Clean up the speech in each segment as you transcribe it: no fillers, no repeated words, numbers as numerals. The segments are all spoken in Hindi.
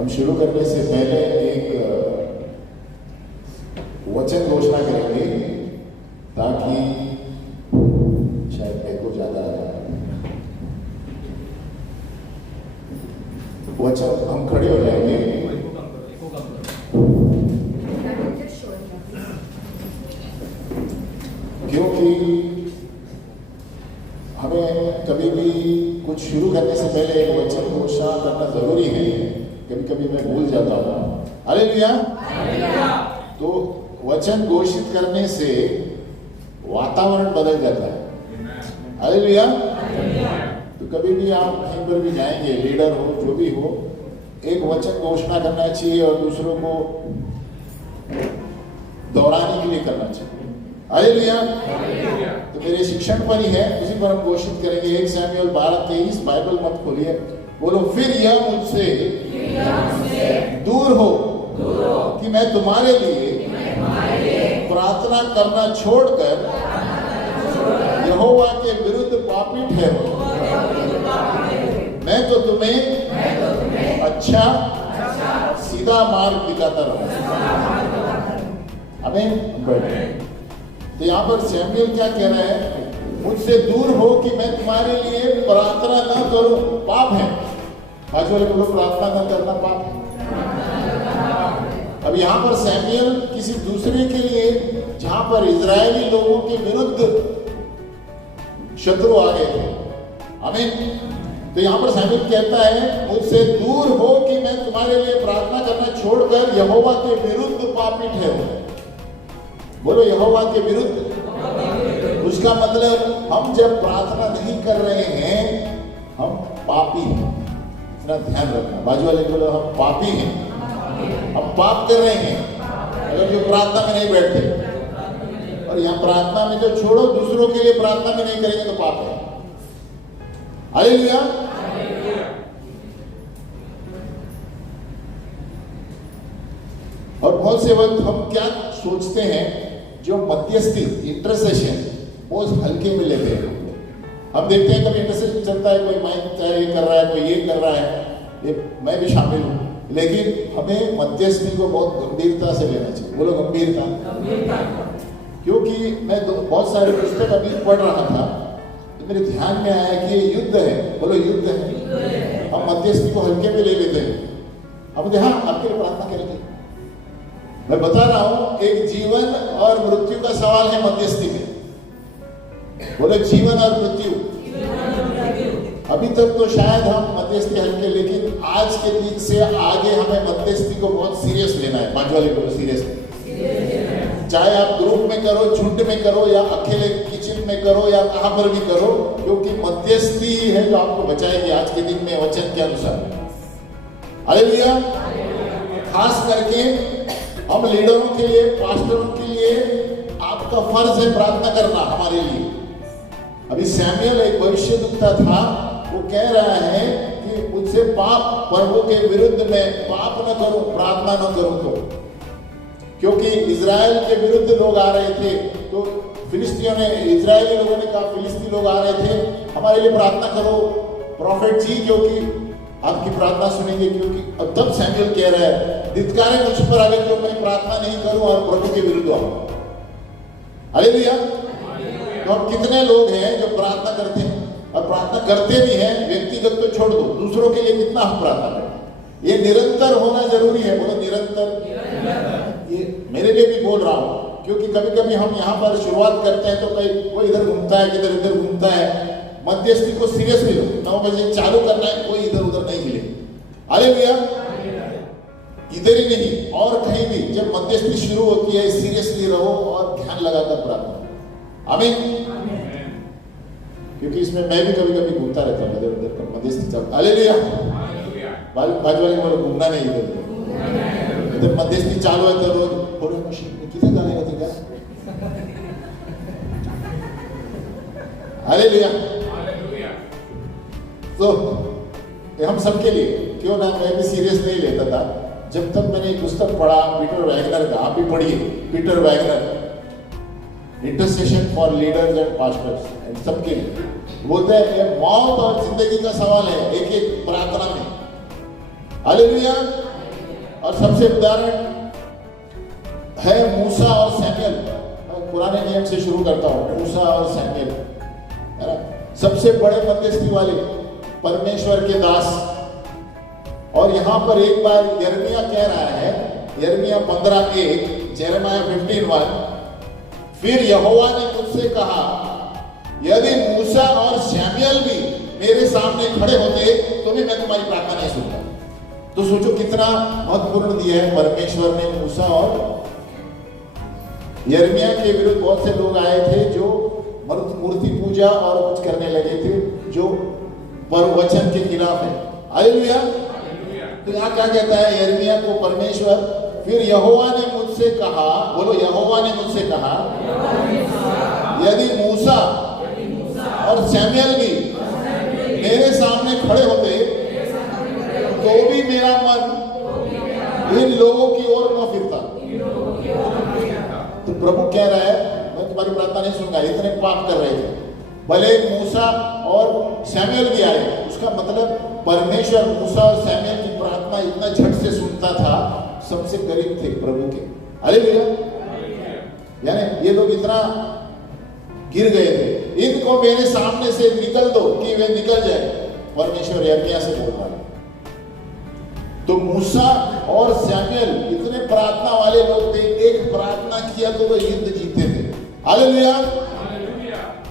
हम शुरू करने से पहले एक वचन घोषणा करेंगे ताकि शायद मेरे को ज्यादा वचन हम खड़े हो जाएंगे। क्योंकि हमें कभी भी कुछ शुरू करने से पहले एक वचन घोषणा करना जरूरी है। कभी कभी मैं भूल जाता हूँ। हालेलुया। तो वचन घोषित करने से वातावरण बदल जाता है। हालेलुया। तो कभी भी आप कहीं पर भी जाएंगे, लीडर हो जो भी हो, एक वचन घोषणा करना चाहिए और दूसरों को दौड़ाने के लिए करना चाहिए। हालेलुया। तो मेरे शिक्षण पर ही है, उसी पर हम घोषित करेंगे। 1 शमूएल 12:23 बाइबल मत खोलिए, बोलो फिर यह मुझसे दूर हो कि मैं तुम्हारे लिए प्रार्थना करना छोड़कर यहोवा के विरुद्ध पापी ठहरूं। मैं तो तुम्हें अच्छा सीधा मार्ग दिखाता रहूं। आमीन। तो यहाँ पर शमूएल क्या कह रहा है? मुझसे दूर हो कि मैं तुम्हारे लिए प्रार्थना न करूं, पाप है। बाजू वाले बोलो प्रार्थना न करना पाप है। अब यहाँ पर शमूएल किसी दूसरे के लिए, जहां पर इजरायली लोगों के विरुद्ध शत्रु आ गए थे। आमीन। तो यहाँ पर शमूएल कहता है मुझसे दूर हो कि मैं तुम्हारे लिए प्रार्थना करना छोड़कर यहोवा के विरुद्ध पापी ठहरूं। बोलो यहोवा के विरुद्ध। उसका मतलब हम जब प्रार्थना नहीं कर रहे हैं, हम पापी हैं। इतना ध्यान रखना। बाजू वाले बोलो हम पापी हैं, हम पाप कर रहे हैं अगर जो प्रार्थना में नहीं बैठते। और यहाँ प्रार्थना में जो छोड़ो, दूसरों के लिए प्रार्थना में नहीं करेंगे तो पाप है। हालेलुया। और बहुत से वक्त हम क्या सोचते हैं, जो मध्यस्थी इंटरसेशन बहुत हल्के में लेते हैं। हम देखते हैं कभी इंटरसेशन चलता है, कोई माइक ये कर रहा है, कोई ये कर रहा है, ये मैं भी शामिल हूँ, लेकिन हमें मध्यस्थी को बहुत गंभीरता से लेना चाहिए। बोलो गंभीरता। क्योंकि मैं बहुत सारे पुस्तक अभी पढ़ रहा था, तो मेरे ध्यान में आया कि ये युद्ध है। बोलो युद्ध है। हम मध्यस्थी को हल्के में ले लेते हैं। हम हाँ आपके लिए प्रार्थना करेंगे। मैं बता रहा हूं, एक जीवन और मृत्यु का सवाल है मध्यस्थी में। बोले जीवन और मृत्यु। अभी तक तो शायद हम मध्यस्थी हल्के, लेकिन आज के दिन से आगे हमें मध्यस्थी को बहुत सीरियस लेना है। बाजू वाले को सीरियस। चाहे आप ग्रुप में करो, झुंड में करो, या अकेले किचन में करो, या कहां पर भी करो, क्योंकि मध्यस्थी है जो आपको बचाएगी आज के दिन में वचन के अनुसार। हालेलुया। खास करके हम लीडरों के लिए, पास्टरों के लिए आपका फर्ज है प्रार्थना करना हमारे लिए। अभी शमूएल एक भविष्यद्वक्ता था, वो कह रहा है कि मुझसे पाप प्रभु के विरुद्ध में पाप न करूं, प्रार्थना न करूं। तो क्योंकि इजराइल के विरुद्ध लोग आ रहे थे, तो फिलिस्तीनियों ने, इजरायली लोगों ने कहा, फिलिस्ती लोग आ रहे थे, हमारे लिए प्रार्थना करो प्रॉफिट जी, क्योंकि आपकी प्रार्थना सुनेंगे। क्योंकि अब तब शमूएल कह रहा है धिक्कार है मुझ पर अगर जो मैं प्रार्थना नहीं करूं और प्रभु के विरुद्ध आऊं। हालेलुया। तो अब कितने लोग हैं जो प्रार्थना करते हैं, और प्रार्थना करते भी हैं, व्यक्तिगत तो छोड़ दो, दूसरों के लिए कितना हम प्रार्थना करते हैं। ये निरंतर होना जरूरी है। बोलो निरंतर। ये मेरे लिए भी बोल रहा हूं, क्योंकि कभी कभी हम यहाँ पर शुरुआत करते हैं तो कहीं कोई इधर घूमता है, किधर इधर घूमता है। मध्यस्थी को सीरियसली लो। 9 बजे चालू करना है, कोई इधर उधर नहीं हिले। हालेलुया। इधर ही नहीं और कहीं भी जब मध्यस्थी शुरू होती है, सीरियसली रहो और ध्यान लगाकर प्रार्थना। आमीन। क्योंकि इसमें मैं भी कभी कभी घूमता रहता हूँ, इधर उधर मध्यस्थी चल। हालेलुया। बाजू वाले को घूमना नहीं, इधर मध्यस्थी चालू है तो रोज बोलो मशीन में किधर जाने होते क्या। हालेलुया। तो हम सबके लिए क्यों ना, मैं भी सीरियस नहीं लेता था जब तक मैंने एक पुस्तक पढ़ा पीटर वैगनर का। आप भी पढ़िए Peter Wagner, intercession for leaders and pastors. सबके लिए बोलते हैं ये मौत और जिंदगी का सवाल है एक एक प्रार्थना में। हालेलुया। और सबसे उदाहरण है मूसा और सैमुअल। पुराने नियम से शुरू करता हूं, मूसा और सैमुअल, है ना, सबसे बड़े मध्यस्थी वाले परमेश्वर के दास। और यहां पर एक बार यिर्मयाह कह रहा है, यिर्मयाह 15:1, जेरेमाया 15:1, फिर यहोवा ने मुझसे कहा, यदि मूसा और सैमुअल भी मेरे सामने खड़े होते तो भी मैं तुम्हारी प्रार्थना नहीं सुनता। तो सोचो कितना महत्वपूर्ण दिया है परमेश्वर ने मूसा और यिर्मयाह के विरुद्ध बहुत से लोग आए थे जो मूर्ति पूजा और कुछ करने लगे थे जो वचन के खिलाफ है। हालेलुया। तो यहाँ क्या कहता है यिर्मयाह को परमेश्वर, फिर यहोवा ने मुझसे कहा, बोलो यहोवा ने मुझसे कहा, यदि मूसा और सैमुअल भी मेरे सामने खड़े होते तो भी मेरा मन इन लोगों की ओर न फिरता। तो प्रभु कह रहा है मैं तुम्हारी प्रार्थना नहीं सुनूंगा। इतने पाप कर रहे थे, भले मूसा और सैमुअल भी आए, उसका मतलब परमेश्वर मूसा और सैमुअल की प्रार्थना इतना झट से सुनता था, सबसे करीब थे प्रभु के। हालेलुया। यानी ये लोग इतना गिर गए थे, इनको मेरे सामने से निकल दो कि वे निकल जाए, परमेश्वर यिर्मयाह से बोल रहा है। तो मूसा और सैमुअल इतने प्रार्थना वाले लोग थे, एक प्रार्थना किया तो वो युद्ध जीतते थे। Hallelujah,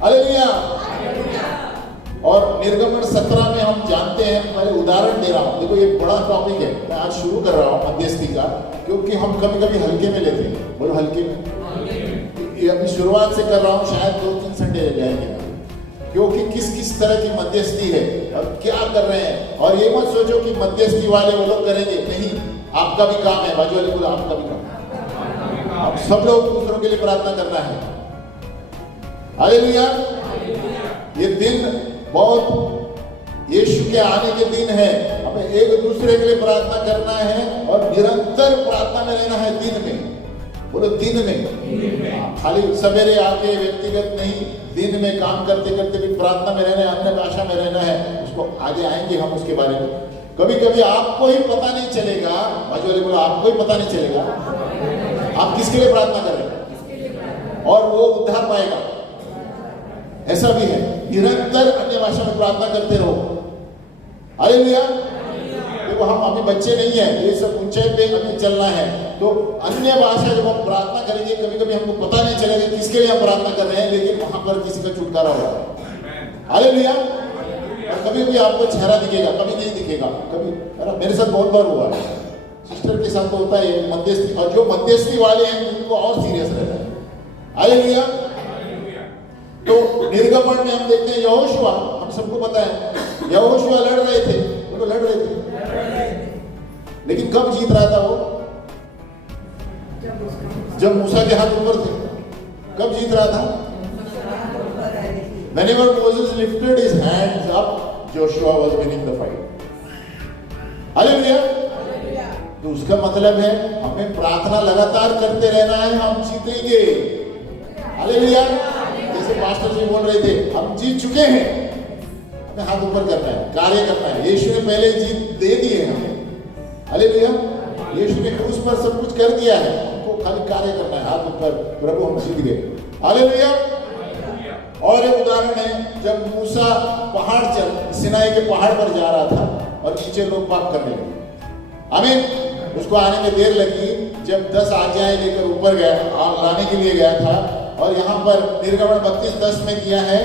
hallelujah. और निर्गमन 17 में हम जानते हैं, मैं उदाहरण दे रहा हूं, देखो ये बड़ा टॉपिक है, मैं आज शुरू कर रहा हूं मध्यस्थी का, क्योंकि हम कभी कभी हल्के में लेते हैं। बोलो हल्के में। अभी शुरुआत से कर रहा हूं, शायद 2-3 संडे ले जाएंगे, क्योंकि किस किस तरह की मध्यस्थी है और क्या कर रहे हैं। और ये मत सोचो कि मध्यस्थी वाले वो लोग करेंगे, नहीं, आपका भी काम है। बाजू वाले बोलो आपका भी काम, आप सब लोग दूसरों के लिए प्रार्थना करना है। हालेलुया। ये दिन बहुत यीशु के आने के दिन है, हमें एक दूसरे के लिए प्रार्थना करना है और निरंतर प्रार्थना में रहना है। दिन में, बोलो दिन में, खाली सवेरे आके व्यक्तिगत नहीं, दिन में काम करते करते भी प्रार्थना में रहना है, अन्य भाषा में रहना है। उसको आगे आएंगे हम उसके बारे में। कभी कभी आपको ही पता नहीं चलेगा, बाजू वाले बोलो आपको ही पता नहीं चलेगा आप किसके लिए प्रार्थना कर रहे हैं, और वो उद्धार पाएगा। ऐसा भी है, निरंतर अन्य भाषा में प्रार्थना करते रहो। हालेलुया। देखो हम अभी बच्चे नहीं है, ये सब ऊंचाई पे हमें चलना है। तो अन्य भाषा जब हम प्रार्थना करेंगे, कभी कभी हमको पता नहीं चलेगा किसके लिए हम प्रार्थना कर रहे हैं, लेकिन वहां पर किसी का छुटकारा होगा। हालेलुया। और कभी कभी आपको चेहरा दिखेगा, कभी नहीं दिखेगा, कभी मेरे साथ बहुत बार हुआ है, सिस्टर के साथ तो होता है मध्यस्थी, और जो मध्यस्थी वाले हैं उनको और सीरियस रहता है। हालेलुया। तो निर्गमन में हम देखते हैं यहोशुआ, हम सबको पता है यहोशुआ लड़ रहे थे, वो लड़ रहे थे, लेकिन कब जीत रहा था वो? जब मूसा के हाथ ऊपर थे। कब जीत रहा था? Whenever Moses lifted his hands up, Joshua was winning the fight. Hallelujah. तो उसका मतलब है हमें प्रार्थना लगातार करते रहना है, हम जीतेंगे। हालेलुया। जैसे मास्टर जी बोल रहे थे, हम जीत चुके हैं, हमें हाथ ऊपर करना है, कार्य करना है। यीशु ने पहले जीत दे दी है हमें। हालेलुया। यीशु ने क्रूस पर सब कुछ कर दिया है, हमको खाली कार्य करना है, हाथ ऊपर, प्रभु हम जीत गए। हालेलुया। और एक उदाहरण है, जब मूसा पहाड़ चल सिनाई के पहाड़ पर जा रहा था और नीचे लोग पाप करने लगे। आमीन। उसको आने में देर लगी, जब 10 आज्ञाएं लेकर ऊपर गया, लाने के लिए गया था। और यहाँ पर निर्गमन 32:10 में किया है,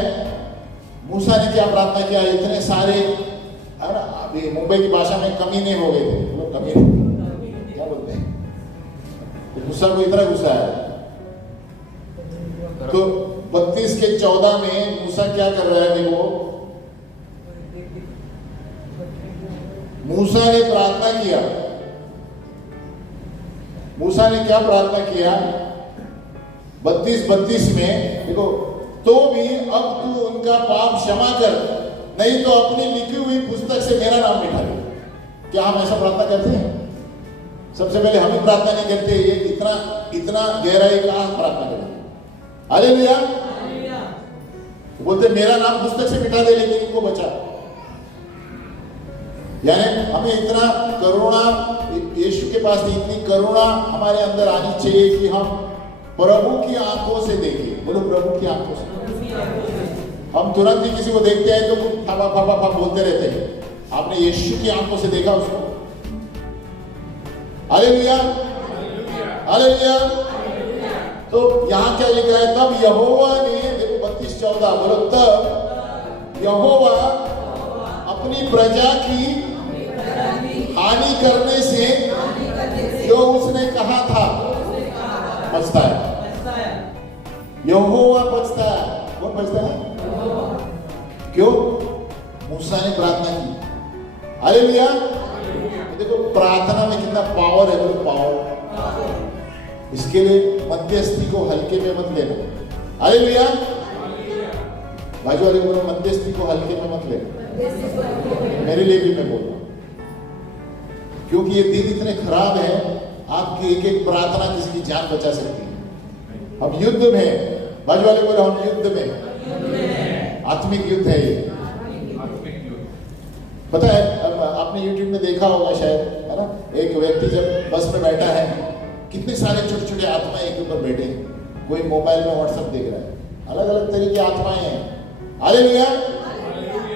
मूसा ने क्या प्रार्थना किया, इतने सारे, अभी मुंबई की भाषा में कमीने हो गए थे, लोग कमीने क्या बोलते हैं, मूसा को इतना गुस्सा है। तो 32:14 में मूसा क्या कर रहा है, देखो मूसा ने प्रार्थना किया। मूसा ने क्या प्रार्थना किया 32:32 में, देखो, तो भी अब तू उनका पाप क्षमा कर, नहीं तो अपनी लिखी हुई पुस्तक से मेरा नाम मिटा दे। क्या हम ऐसा प्रार्थना करते हैं? सबसे पहले हम ही प्रार्थना नहीं करते, ये इतना गहराई का प्रार्थना करते। हालेलुया। बोलते मेरा नाम पुस्तक से मिटा दे, लेकिन इनको बचा। यानी हमें इतना करुणा यीशु के पास थी, इतनी करुणा हमारे अंदर आनी चाहिए कि हम प्रभु की आंखों से देखें। बोलो प्रभु की आंखों से। हम तुरंत ही किसी को देखते हैं तो फाफा फाफा फाफा बोलते रहते हैं। आपने यीशु की आंखों से देखा उसको? Hallelujah, hallelujah. तो यहां क्या लिखा है? तब यहोवा ने, देखो 32:14, बोलो तब यहोवा अपनी प्रजा की हानि करने से जो उसने कहा था बचता है। यहोवा बचता है। कौन बचता है? क्यों? मूसा ने प्रार्थना की। हालेलुया। देखो प्रार्थना में कितना पावर है, बोलो पावर। इसके लिए मध्यस्थी को हल्के में मत लेना। हालेलुया। बाजू वाले बोलो मध्यस्थी को हल्के में मत लेना। मेरे लिए भी मैं बोल रहा हूं, क्योंकि ये दिन इतने खराब है, आपकी एक एक प्रार्थना किसी की जान बचा सकती है। हम युद्ध में, बाजू वाले बोलो हम युद्ध में, आत्मिक युद्ध है ये। पता है, आपने YouTube में देखा होगा शायद, है ना? एक व्यक्ति जब बस में बैठा है, कितने सारे छोटे छोटे आत्माएं एक ऊपर बैठे हैं। कोई मोबाइल में व्हाट्सएप देख रहा है, अलग अलग तरह की आत्माएं हैं। हालेलुया।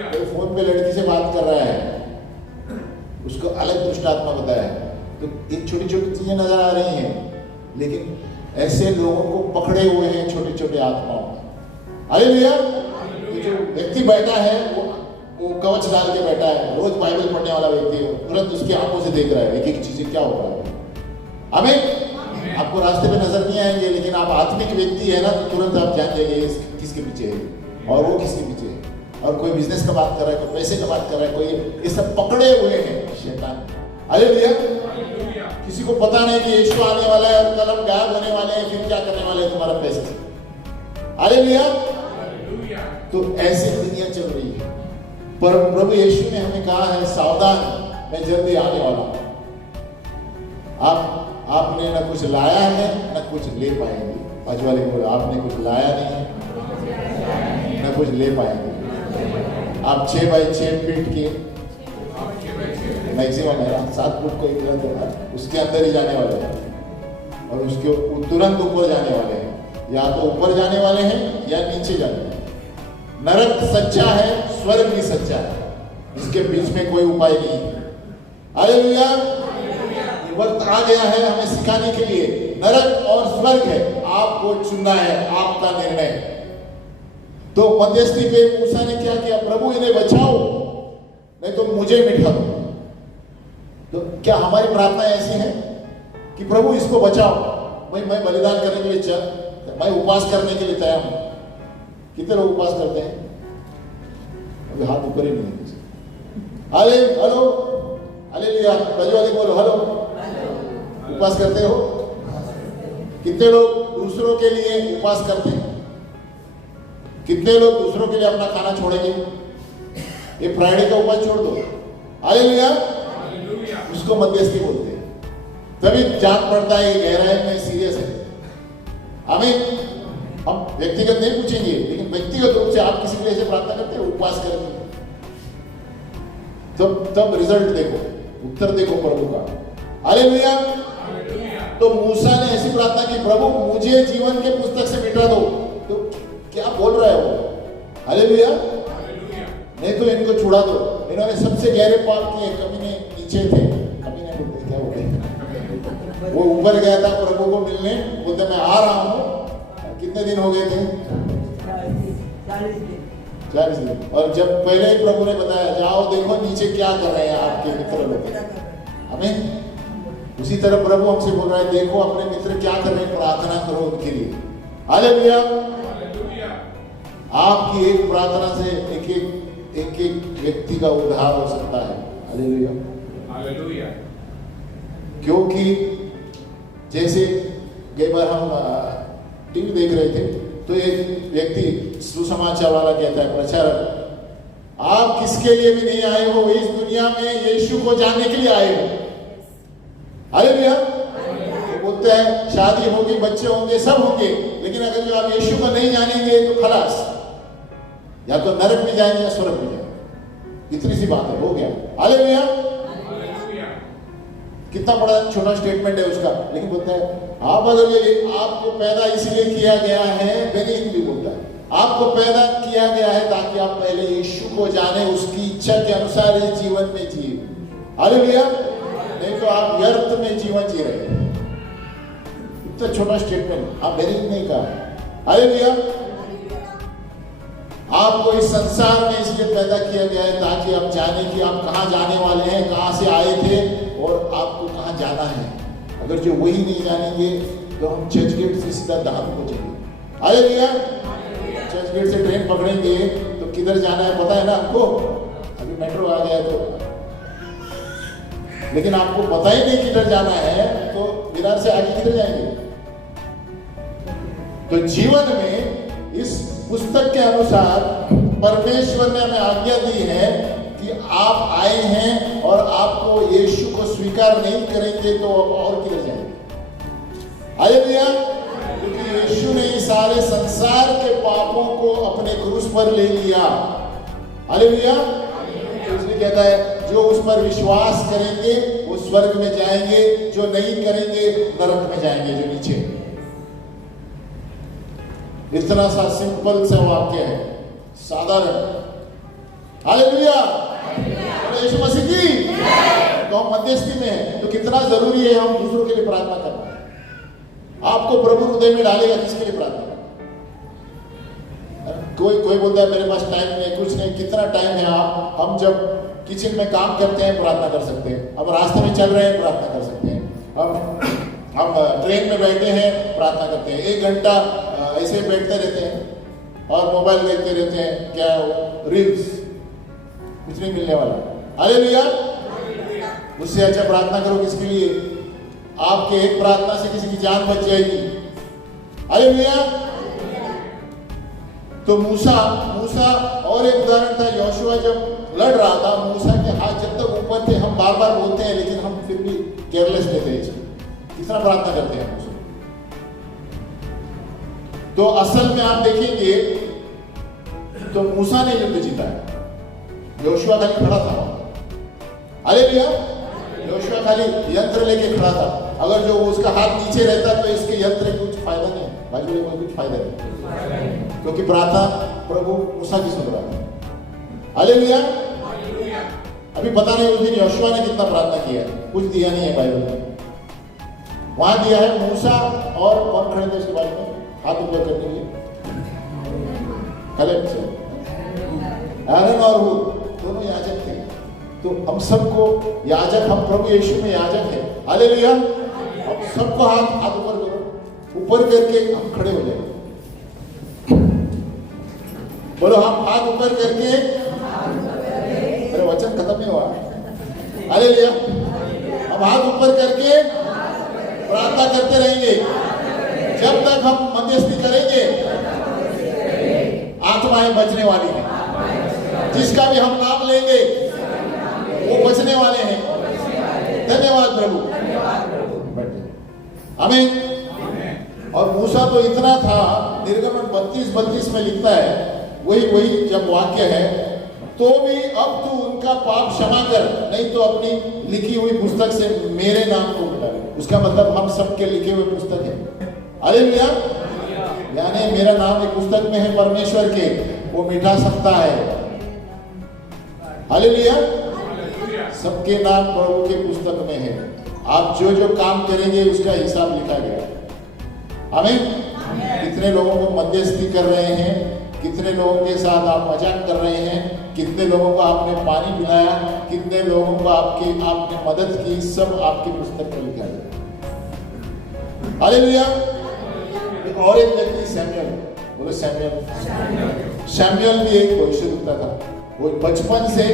कोई फोन पे लड़की से बात कर रहा है, उसको अलग दुष्ट आत्मा बताया है। तो ये छोटी छोटी चीजें नजर आ रही हैं, लेकिन ऐसे लोगों को पकड़े हुए हैं छोटे छोटे आत्माओं। हालेलुया। तो जो व्यक्ति बैठा है वो कवच डाल के बैठा है, रोज बाइबल पढ़ने वाला व्यक्ति है, तुरंत उसकी आंखों से देख रहा है एक एक चीजें क्या हो रहा है। आमीन। आपको रास्ते पे नजर नहीं आएंगे, लेकिन आप आत्मिक व्यक्ति है ना, तो तुरंत आप जान जाएंगे किसके पीछे है और वो किसके पीछे है। और कोई बिजनेस का बात कर रहा है, कोई पैसे का बात कर रहा है, कोई, ये सब पकड़े हुए हैं शैतान। हालेलुया। किसी को पता नहीं कि यीशु आने वाला है और कल हम गायब होने वाले हैं, फिर क्या करने वाले हैं तुम्हारा पैसा। हालेलुया। तो ऐसी दुनिया चल रही है, पर प्रभु यीशु ने हमें कहा है सावधान, मैं जल्दी आने वाला हूं। आपने न कुछ लाया है न कुछ ले पाएंगे। बाजू वाले को बोलो आपने कुछ लाया नहीं है न कुछ ले पाएंगे। आप 6 बाई 6 फीट के मैक्सिमम है, 7 फुट कोई तुरंत होगा, उसके अंदर ही जाने वाले हैं और उसके तुरंत ऊपर जाने वाले हैं। या तो ऊपर जाने वाले हैं या नीचे जाने वाले हैं। नरक सच्चा है, स्वर्ग भी सच्चा है, इसके बीच में कोई उपाय नहीं है। हालेलुया। ये वक्त आ गया है हमें सिखाने के लिए, नरक और स्वर्ग है, आपको चुनना है, आपका निर्णय। तो मध्यस्थी पे मूसा ने क्या किया? प्रभु इन्हें बचाओ नहीं तो मुझे मिटा दो। तो क्या हमारी प्रार्थना ऐसी है कि प्रभु इसको बचाओ, मैं बलिदान करने के लिए चल, मैं उपवास करने के लिए तैयार हूं। कितने लोग उपवास करते हैं? अभी हाथ ऊपर ही नहीं है। Hello, hallelujah. बाजू वाले बोलो हेलो। उपवास करते हो? कितने लोग दूसरों के लिए उपवास करते हैं? कितने लोग दूसरों के लिए अपना खाना छोड़ेंगे? ये फ्राइडे का उपवास छोड़ दो। हालेलुया। उसको मध्यस्थी बोलते हैं। तभी जान पड़ता है ये गहराई में सीरियस है। आमीन। हम व्यक्तिगत नहीं पूछेंगे, लेकिन व्यक्तिगत रूप से आप किसी के लिए ऐसे प्रार्थना करते हैं उपवास करके, तब रिजल्ट देखो, उत्तर देखो प्रभु का। हालेलुया। तो मूसा ने ऐसी प्रार्थना की, प्रभु मुझे जीवन के पुस्तक से मिटा दो। तो क्या बोल रहा है वो? हालेलुया। नहीं तो इनको छुड़ा दो। इन्होंने सबसे गहरे पाप किए, कमीने नीचे थे, कमीने बोलते क्या बोलते, वो ऊपर गया था प्रभु को मिलने, बोलते मैं आ रहा हूं। कितने दिन हो गए थे? 40 दिन। और जब पहले ही प्रभु ने बताया जाओ देखो नीचे क्या कर रहे हैं आपके मित्र लोग, हमें उसी तरह प्रभु हमसे बोल रहा है, देखो अपने मित्र क्या कर रहे हैं, प्रार्थना करो उनके लिए। हालेलुया। आपकी एक प्रार्थना से एक एक व्यक्ति का उद्धार हो सकता है। हालेलुया। हालेलुया। क्योंकि जैसे कई बार हम टीवी देख रहे थे तो एक व्यक्ति सुसमाचार वाला कहता है, प्रचारक, आप किसके लिए भी नहीं आए हो, इस दुनिया में यीशु को जानने के लिए आए हो। हालेलुया। तो बोलते हैं शादी होगी, बच्चे होंगे, सब होंगे, लेकिन अगर जो आप यीशु को नहीं जानेंगे तो खलास, या तो नरक में जाएंगे या स्वर्ग में जाएंगे। इतनी सी बात है, हो गया। हालेलुया। कितना बड़ा छोटा स्टेटमेंट है उसका, लेकिन बोलता है आप अगर ये आपको पैदा इसलिए किया गया है, बेनिंग भी बोलता है आपको पैदा किया गया है ताकि आप पहले यीशु को जाने, उसकी इच्छा के अनुसार इस जीवन में जिए। हालेलुया। नहीं तो आप व्यर्थ में जीवन जी रहे हैं। इतना छोटा स्टेटमेंट आप बेनिंग नहीं कहा। हालेलुया। आपको इस संसार में इसलिए पैदा किया गया है ताकि आप जाने कि आप कहाँ जाने वाले हैं, कहाँ से आए थे और आपको कहाँ जाना है। अगर जो वही नहीं जानेंगे तो हम चर्च गेट से सीधा दहाड़ पहुंचेंगे। हालेलुया। चर्च गेट से ट्रेन पकड़ेंगे तो किधर जाना है पता है ना आपको, अभी मेट्रो आ गया तो, लेकिन आपको पता ही नहीं किधर जाना है तो विरार से आगे किधर जाएंगे। तो जीवन में इस पुस्तक के अनुसार परमेश्वर ने हमें आज्ञा दी है कि आप आए हैं और आपको यीशु को स्वीकार नहीं करेंगे तो आप और किधर जाएंगे। हालेलुया। क्योंकि यीशु ने सारे संसार के पापों को अपने क्रूस पर ले लिया। हालेलुया। इसलिए कहता है जो उस पर विश्वास करेंगे वो स्वर्ग में जाएंगे, जो नहीं करेंगे नरक में जाएंगे, जो नीचे। इतना सा सिंपल सा वाक्य है, साधारण। हालेलुया। यीशु मसीह की तो हम मध्यस्थी में है तो कितना जरूरी है हम दूसरों के लिए प्रार्थना करना। आपको प्रभु हृदय में डालेगा किसके लिए प्रार्थना करना। कोई बोलता है मेरे पास टाइम नहीं, कुछ नहीं। कितना टाइम है। आप हम जब किचन में काम करते हैं प्रार्थना कर सकते हैं, हम रास्ते में चल रहे हैं प्रार्थना कर सकते हैं, हम ट्रेन में बैठे हैं प्रार्थना करते हैं, 1 घंटा ऐसे बैठते रहते हैं और मोबाइल देखते रहते हैं, क्या रील्स, कुछ नहीं मिलने वाला। हालेलुया। उससे अच्छा प्रार्थना करो किसके लिए। आपके एक प्रार्थना से किसी की जान बच जाएगी। हालेलुया। तो मूसा और एक उदाहरण था, यहोशुआ जब लड़ रहा था, मूसा के हाथ जब तक ऊपर थे, हम बार बार बोलते हैं लेकिन हम फिर भी केयरलेस लेते हैं, कितना प्रार्थना करते हैं। तो असल में आप देखेंगे तो मूसा ने युद्ध जीता है, यहोशुआ खाली खड़ा था। हालेलुया। यहोशुआ खाली यंत्र लेके खड़ा था। अगर जो उसका हाथ नीचे रहता तो इसके यंत्र कुछ फायदा नहीं, बाइबल में कुछ फायदा नहीं, क्योंकि प्रार्थना प्रभु मूसा की सुन रहा है। हालेलुया। अभी पता नहीं उस दिन यहोशुआ ने कितना प्रार्थना किया, कुछ दिया नहीं है बाइबल में। वहां दिया है मूसा और कौन खड़े थे उसके बारे में हाथ ऊपर करने के लिए, कलेब से आरोन और हूर दोनों याजक थे। तो हम सबको याजक, हम प्रभु यीशु में याजक हैं। हालेलुया। हम सबको हाथ ऊपर करो, ऊपर करके हम खड़े हो जाए। बोलो हम हाथ ऊपर करके, मेरा वचन खत्म नहीं हुआ। हालेलुया। हम हाथ ऊपर करके प्रार्थना करते रहेंगे जब तक हम मध्यस्थी करेंगे। आत्माएं बचने वाली हैं, जिसका भी हम नाम लेंगे वो बचने वाले हैं। धन्यवाद प्रभु। आमीन। और मूसा तो इतना था, निर्गमन 32 में लिखता है, वही जब वाक्य है, तो भी अब तू उनका पाप क्षमा कर, नहीं तो अपनी लिखी हुई पुस्तक से मेरे नाम को मिटा दे। उसका मतलब हम सबके लिखे हुए पुस्तक है। हालेलुया। यानी मेरा नाम एक पुस्तक में है परमेश्वर के, वो मिटा सकता है। हालेलुया। सबके नाम प्रभु के पुस्तक में है। आप जो जो काम करेंगे उसका हिसाब लिखा गया। आमीन। कितने लोगों को मध्यस्थी कर रहे हैं, कितने लोगों के साथ आप मजाक कर रहे हैं, कितने लोगों को आपने पानी पिलाया, कितने लोगों को आपने मदद की, सब आपकी पुस्तक में लिखा है। हालेलुया। और एक व्यक्ति सैमुअल, बोलो सैमुअल भी एक भविष्यवक्ता था। वो बचपन से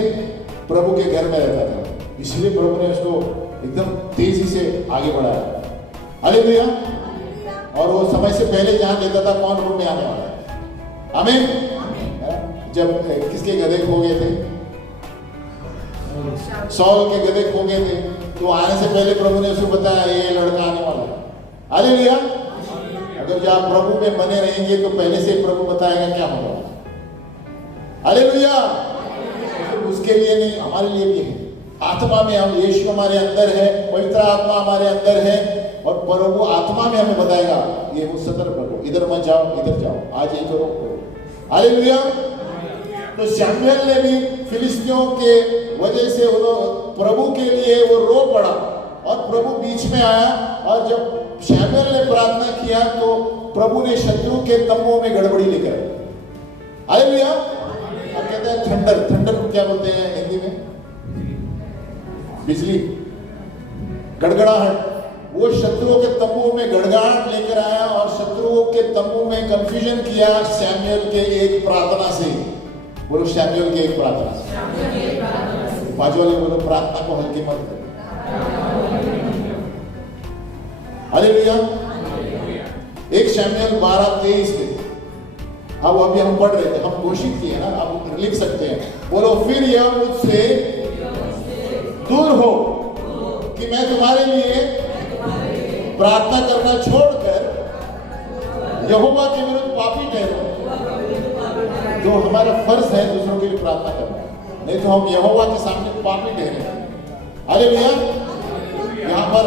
प्रभु के घर में रहता था, इसलिए प्रभु ने उसको एकदम तेजी से आगे बढ़ाया। हालेलुया। और वो समय से पहले जान लेता था कौन रूम में आने वाला है। आमीन। जब किसके गधे खो गए थे, सौल के गधे खो गए थे, तो आने से पहले प्रभु ने उसको बताया ये लड़का आने वाला है। हालेलुया। अगर जो आप प्रभु में बने रहेंगे तो पहले से प्रभु बताएगा क्या होगा। हालेलुया। उसके लिए नहीं, हमारे लिए भी है। आत्मा में हम, यीशु हमारे अंदर है, पवित्र आत्मा हमारे अंदर है, और प्रभु आत्मा में हमें बताएगा ये वो सतर्क रखो, इधर मत जाओ, इधर जाओ, आज ये करो। हालेलुया। तो शमूएल ने भी फिलिस्तियों के वजह से प्रभु के लिए वो रो पड़ा, और प्रभु बीच में आया, और जब शमूएल ने प्रार्थना किया तो प्रभु ने शत्रु के तंबू में गड़बड़ी लेकर, हालेलुया। अब कहते हैं थंडर, थंडर को क्या बोलते हैं हिंदी में? बिजली, गड़गड़ाहट। वो शत्रुओं के तंबू में गड़गड़ाहट लेकर आया, और शत्रुओं के तंबू में कंफ्यूजन किया शमूएल के एक प्रार्थना से। बोलो शमूएल के एक प्रार्थना से। बाजू वाले बोलो प्रार्थना को हल्की मत करो। हालेलुया। 1 शमूएल 12:23 के, अब अभी हम पढ़ रहे थे, हम घोषित किए ना, आप लिख सकते हैं। बोलो फिर यह मुझसे दूर हो कि मैं तुम्हारे लिए प्रार्थना करना छोड़कर यहोवा के विरुद्ध पापी ठहरूं। जो हमारा फर्ज है दूसरों के लिए प्रार्थना करना, नहीं तो हम यहोवा के सामने पापी ठहरे। हालेलुया। यहाँ पर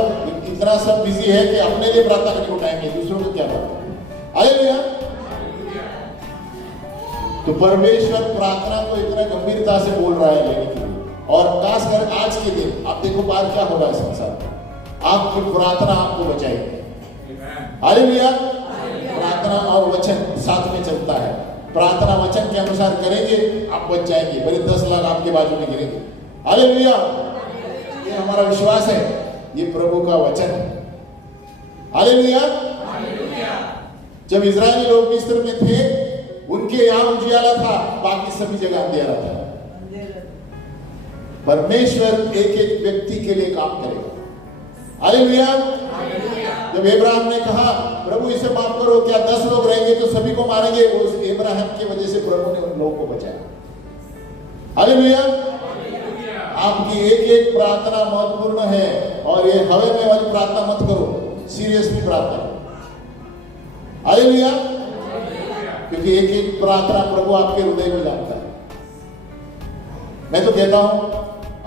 इतना सब बिजी है कि अपने लिए प्रार्थना करने को टाइम नहीं, दूसरों को क्या बात। हालेलुया। तो परमेश्वर प्रार्थना को इतना गंभीरता से बोल रहा है लेने के लिए, और खासकर आज के दिन आप देखो बाहर क्या हो रहा है संसार में। आपकी प्रार्थना आपको बचाएगी। हालेलुया। प्रार्थना और वचन साथ में चलता है। प्रार्थना वचन के अनुसार करेंगे, आप बच जाएंगे, भले 10 लाख आपके बाजू में गिरेंगे। हालेलुया। ये हमारा विश्वास है, ये प्रभु का वचन है। हालेलुया। जब इजरायली लोग मिस्र में थे, उनके यहाँ उजियाला था, बाकी सभी जगह अंधेरा था। परमेश्वर एक एक व्यक्ति के लिए काम करेगा। हालेलुया। जब इब्राहिम ने कहा प्रभु इसे माफ करो, क्या 10 लोग रहेंगे तो सभी को मारेंगे, वो इब्राहिम की वजह से प्रभु ने उन लोगों को बचाया। हालेलुया। आपकी एक एक प्रार्थना महत्वपूर्ण है, और ये हवे में वाली प्रार्थना मत करो, सीरियसली प्रार्थना करो। हालेलुया। क्योंकि एक एक प्रार्थना प्रभु आपके हृदय में जानता है। मैं तो कहता हूं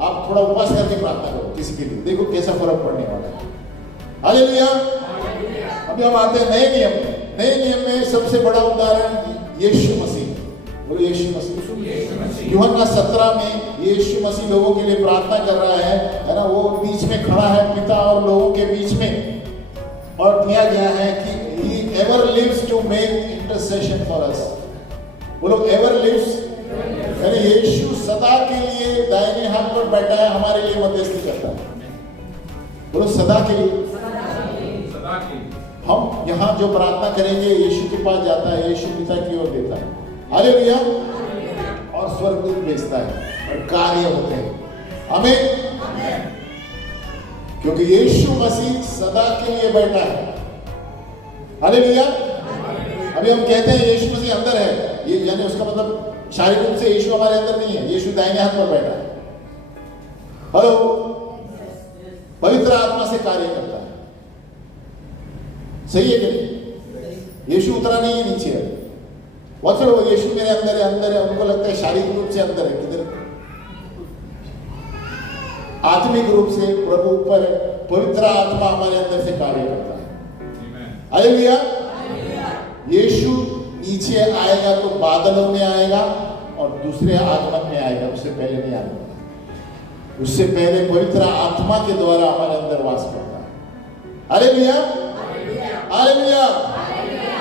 आप थोड़ा उपवास करके प्रार्थना करो किसी के लिए, देखो कैसा फर्क पड़ने वाला है। हालेलुया। अभी हम आते हैं नए नियम में। नए नियम में सबसे बड़ा उदाहरण यीशु मसीह। बोलो यीशु मसीह। यूहन्ना 17 में यीशु मसीह लोगों के लिए प्रार्थना कर रहा है ना। वो बीच में खड़ा है पिता और लोगों के बीच में, और दिया गया है कि he ever lives to make intercession for us। बोलो ever lives। यानी यीशु सदा के लिए दाहिने हाथ पर बैठा है, हमारे लिए मध्यस्थी करता है। बोलो सदा के लिए। हम यहाँ जो प्रार्थना करेंगे यीशु के पास जाता है, यीशु पिता की ओर देता है। हालेलुया। और स्वर्गदूत भेजता है और कार्य होते हैं। आमीन। क्योंकि यीशु मसीह सदा के लिए बैठा है। हालेलुया। अभी हम कहते हैं यीशु मसीह अंदर है, ये यानी उसका मतलब शारीरिक रूप से यीशु हमारे अंदर नहीं है, यीशु दाहिने हाथ पर बैठा है। हेलो। पवित्र आत्मा से कार्य करता है। सही है कि नहीं? यीशु उतरा नहीं है नीचे है। बहुत से लोग यीशु मेरे अंदर है, अंदर है, उनको लगता है शारीरिक रूप से अंदर है, किधर? आत्मिक रूप से प्रभु ऊपर है, पवित्र आत्मा हमारे अंदर से कार्य करता है। हालेलुया। यीशु नीचे आएगा तो बादलों में आएगा और दूसरे आगमन में आएगा, उससे पहले नहीं आएगा। उससे पहले पवित्र आत्मा के द्वारा हमारे अंदर वास करता है। हालेलुया। हालेलुया।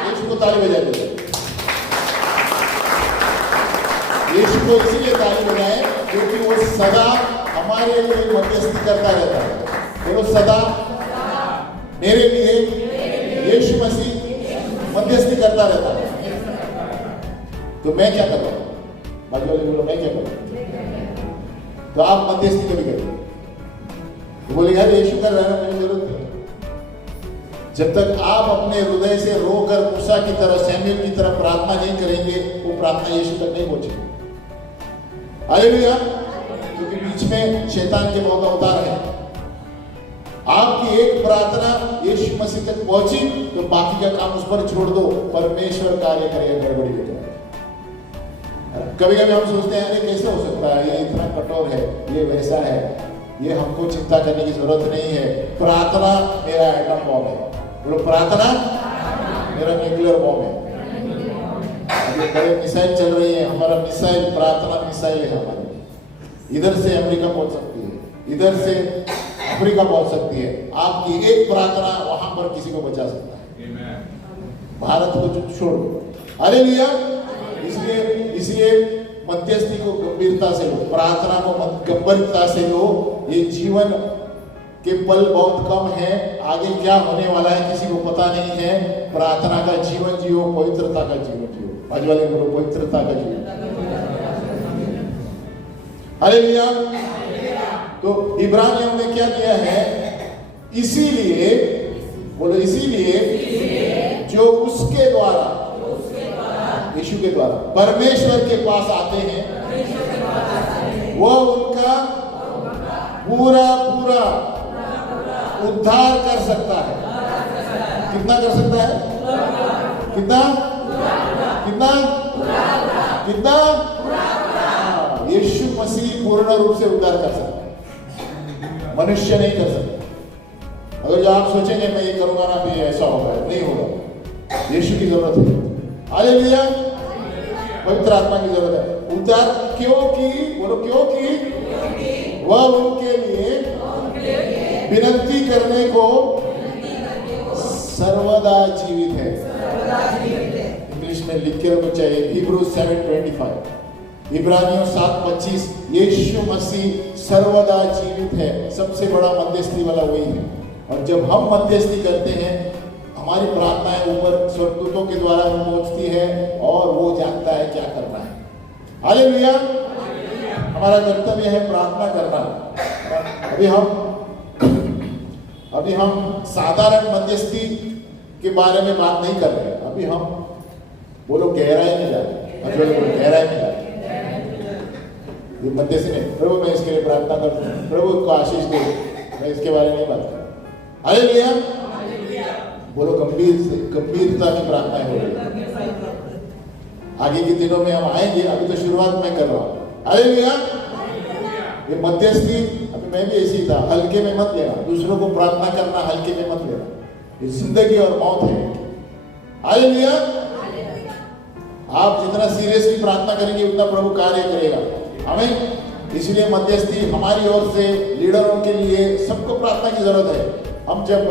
यीशु को ताली बजा दो। यीशु को इसीलिए ताली बजाएं क्योंकि वो सदा हमारे लिए मध्यस्थी करता रहता है। बोलो सदा मेरे लिए यीशु मसीह मध्यस्थी करता रहता है। तो मैं क्या कर रहा हूं? बाजू वाले बोलो मैं क्या कर रहा हूं? तो आप मध्यस्थी कभी करें तो बोले यार यीशु कर रहा है, मेरी जरूरत नहीं। जब तक आप अपने हृदय से रोकर मूसा की तरह, शमूएल की तरह प्रार्थना नहीं करेंगे, वो प्रार्थना यीशु तक नहीं पहुंचेगी। हालेलुया। क्योंकि बीच में शैतान के बहुत अवतार हैं। आपकी एक प्रार्थना यीशु मसीह तक पहुंची तो बाकी का काम उस पर छोड़ दो, परमेश्वर कार्य करेगा गड़बड़ी के द्वारा। कभी कभी हम सोचते हैं अरे कैसे हो सकता है, ये इतना कठोर है, ये वैसा है। ये हमको चिंता करने की जरूरत नहीं है। प्रार्थना मेरा एटम बॉम्ब है। बोलो प्रार्थना मेरा न्यूक्लियर बॉम्ब है। अभी बड़े मिसाइल चल रही है, हमारा मिसाइल प्रार्थना मिसाइल है हमारी। इधर से अमेरिका पहुंच सकती है, इधर से अफ्रीका पहुंच सकती है। आपकी एक प्रार्थना वहां पर किसी को बचा सकता है। भारत को जो छोड़ो, हालेलुया। इसलिए मध्यस्थी को गंभीरता से लो, प्रार्थना को गंभीरता से लो। ये जीवन के पल बहुत कम है, आगे क्या होने वाला है किसी को पता नहीं है। प्रार्थना का जीवन जियो, पवित्रता का जीवन जियो। आज वाले बोलो पवित्रता का जीवन। हालेलुया। तो इब्रानियों ने क्या किया है? इसीलिए बोलो, इसीलिए जो उसके द्वारा, यीशु के द्वारा परमेश्वर के पास आते हैं, वह उनका पूरा पूरा उद्धार कर सकता है। कितना कर सकता है? कितना कितना कितना? यीशु मसीह पूर्ण रूप से उद्धार कर सकता है, मनुष्य नहीं कर सकता। अगर जो आप सोचेंगे मैं ये करूंगा ना तो ये ऐसा होगा, नहीं होगा। यीशु की जरूरत है। हालेलुया। पवित्र आत्मा की जरूरत है। उद्धार क्योंकि बोलो, क्योंकि वह उनके लिए विनती करने को सर्वदा जीवित है। इंग्लिश में लिख के रखो चाहिए, Hebrews 7:25, इब्रानियों 7:25। यीशु मसीह सर्वदा जीवित है। सबसे बड़ा मध्यस्थी वाला वही है। और जब हम मध्यस्थी करते हैं, हमारी प्रार्थनाएं ऊपर स्वर्गदूतों के द्वारा पहुंचती है और वो जानता है क्या करना है। हालेलुया। हमारा कर्तव्य है प्रार्थना करना। अभी हम साधारण मध्यस्थी के बारे में बात नहीं कर रहे। अभी हम बोलो गहराई में जा रहे हैं। गहराई में जा रहे हैं। ये मध्यस्थी नहीं, प्रभु मैं इसके लिए प्रार्थना करता हूँ, प्रभु को आशीष दे, मैं इसके बारे में नहीं बात कर। हालेलुया। बोलो गंभीरता की प्रार्थना हो रही है। आगे के दिनों में हम आएंगे, अभी तो शुरुआत में कर रहा हूं। हालेलुया। ये मध्यस्थी अभी मैं भी ऐसी था, हल्के में मत लेना। दूसरों को प्रार्थना करना हल्के में मत लेना, ये जिंदगी और मौत है। हालेलुया। आप जितना सीरियसली प्रार्थना करेंगे उतना प्रभु कार्य करेगा। हमें इसलिए मध्यस्थी हमारी ओर से, लीडरों के लिए, सबको प्रार्थना की जरूरत है। हम जब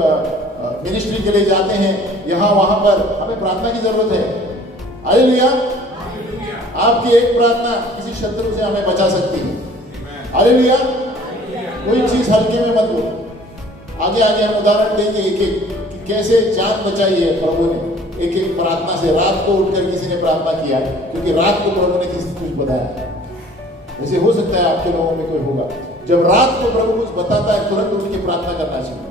मिनिस्ट्री के लिए जाते हैं, यहाँ वहां पर हमें प्रार्थना की जरूरत है। हालेलुया। आपकी एक प्रार्थना किसी शत्रु से हमें बचा सकती है। हालेलुया। कोई चीज हल्के में मत लो। आगे आगे हम उदाहरण देंगे एक एक कि कैसे जान बचाई है प्रभु ने एक एक प्रार्थना से। रात को उठकर किसी ने प्रार्थना किया है, क्योंकि रात को प्रभु ने किसी कुछ बताया। वैसे हो सकता है आपके लोगों में कोई होगा, जब रात को प्रभु कुछ बताता है तुरंत उठ के प्रार्थना करना चाहिए।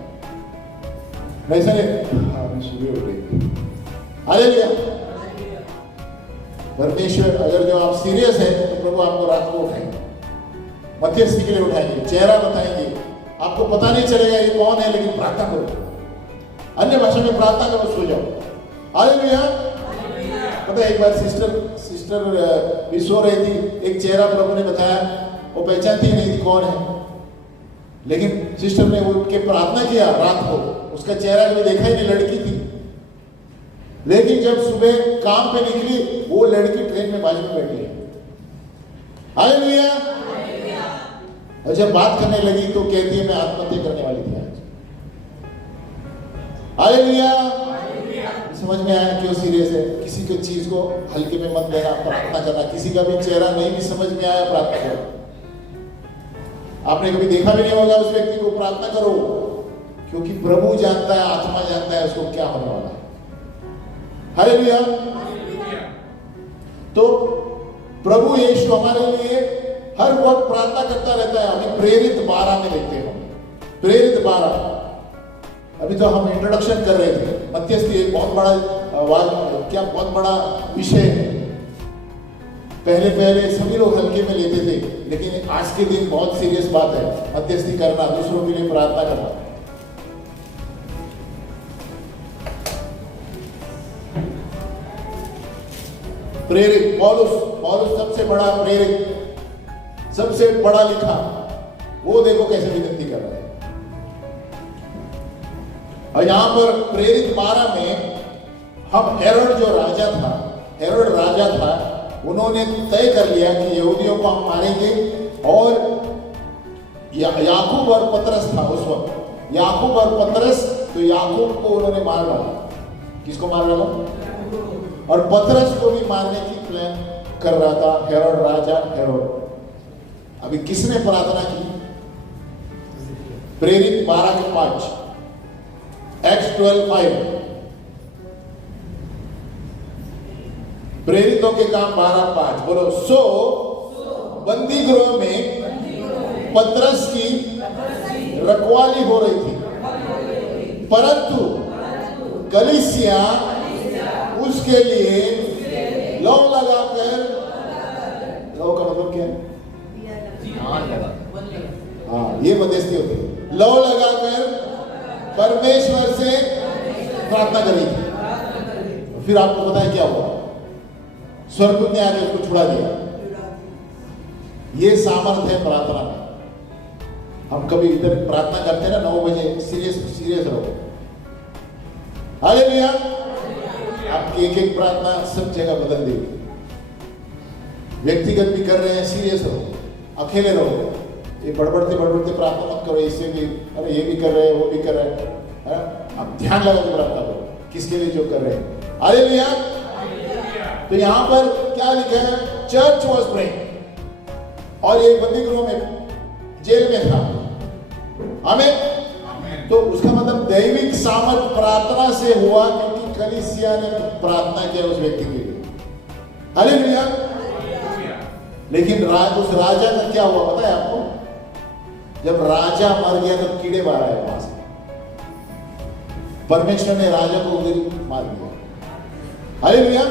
वैसे सुबह उठे। हालेलुया। परमेश्वर अगर जो आप सीरियस है तो प्रभु आपको रात को उठाएंगे, मध्यस्थी के लिए उठाएंगे, चेहरा बताएंगे। आपको पता नहीं चलेगा ये कौन है, लेकिन प्रार्थना करो, अन्य भाषा में प्रार्थना करो, सो जाओ। हालेलुया। पता है एक बार सिस्टर भी सो रही थी, एक चेहरा प्रभु ने बताया, वो पहचानती नहीं थी कौन है, लेकिन सिस्टर ने उठ के प्रार्थना किया रात को। उसका चेहरा कभी देखा ही नहीं, लड़की थी। लेकिन जब सुबह काम पे निकली, वो लड़की ट्रेन में बाजू में बैठी है। हालेलुया। और जब बात करने लगी तो कहती है मैं आत्महत्या करने वाली थी आज। हालेलुया। समझ में आया क्यों सीरियस है? किसी की चीज को हल्के में मत लेना, प्रार्थना करना। किसी का भी चेहरा नहीं भी समझ में आया, प्रार्थना करो। आपने कभी देखा भी नहीं होगा उस व्यक्ति को, प्रार्थना करो, क्योंकि प्रभु जानता है, आत्मा जानता है उसको क्या होने वाला है। हालेलुया। तो प्रभु यीशु हमारे लिए हर वक्त प्रार्थना करता रहता है। हमें प्रेरित 12 में देखते हैं, प्रेरित 12। अभी तो हम इंट्रोडक्शन कर रहे थे। मध्यस्थी एक बहुत बड़ा विषय है। पहले सभी लोग हल्के में लेते थे, लेकिन आज के दिन बहुत सीरियस बात है मध्यस्थी करना, दूसरों के लिए प्रार्थना करना। प्रेरित पौलुस सबसे बड़ा प्रेरित, सबसे बड़ा लिखा, वो देखो कैसे विनती कर रहा है। और यहां पर प्रेरित 12 में हम हेरोड जो राजा था, हेरोड राजा था, उन्होंने तय कर लिया कि यहूदियों को हम मारेंगे। और याकूब और पतरस था उस वक्त, याकूब और पतरस, तो याकूब को उन्होंने मार डाला। किसको मार डाला? और पतरस को भी मारने की प्लान कर रहा था हेरोड राजा हेरोड। अभी किसने प्रार्थना की? प्रेरित 12:5, एक्स 12:5, प्रेरितों के काम 12:5, बोलो। सो बंदी गृह में पतरस की रखवाली हो रही थी, परंतु कलीसिया उसके लिए लौ लगाकर, लौ का मतलब क्या है? हाँ, ये मध्यस्थी होती है। लौ लगाकर परमेश्वर से प्रार्थना करी थी। फिर आपको पता है क्या हुआ? स्वर्गदूत ने आके उसको छुड़ा दिया। ये सामर्थ है प्रार्थना में। हम कभी इधर प्रार्थना करते हैं ना 9 बजे, सीरियस रहो। हालेलुया। आपकी एक प्रार्थना सब जगह बदल देगी। व्यक्तिगत भी कर रहे हैं, सीरियस रहो, अकेले रहो। ये बड़बड़ते प्रार्थना मत करो, इससे भी अरे ये भी कर रहे हैं, वो भी कर रहे हैं। आप ध्यान लगा के प्रार्थना करो किसके लिए जो कर रहे हैं। हालेलुया। तो यहां पर क्या लिखा है? चर्च वॉज प्रेइंग, और ये बंदी गृह में, जेल में था। आमीन। तो उसका मतलब दैविक सामर्थ प्रार्थना से हुआ, क्योंकि कलीसिया ने प्रार्थना किया उस व्यक्ति के लिए। हालेलुया। लेकिन उस राजा का क्या हुआ पता है आपको? जब राजा मर गया तो कीड़े मारा है वहां से। परमेश्वर ने राजा को उधर मार दिया। हालेलुया।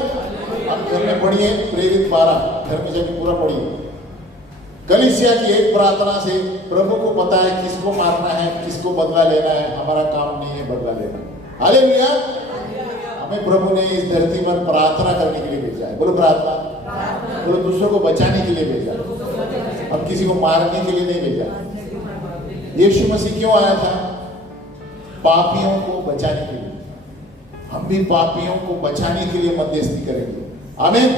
आप घर में पढ़िए प्रेरित 12, घर में जाके पूरा पढ़िए। कलीसिया की एक प्रार्थना से प्रभु को पता है किसको मारना है, किसको बदला लेना है। हमारा काम नहीं है बदला लेना। हालेलुया। हमें प्रभु ने इस धरती पर प्रार्थना करने के लिए भेजा है। बोलो प्रार्थना। बोलो दूसरों को बचाने के लिए भेजा। हम किसी को मारने के लिए नहीं भेजा। यीशु मसीह क्यों आया था? पापियों को बचाने के लिए। हम भी पापियों को बचाने के लिए मध्यस्थी करेंगे। आमीन।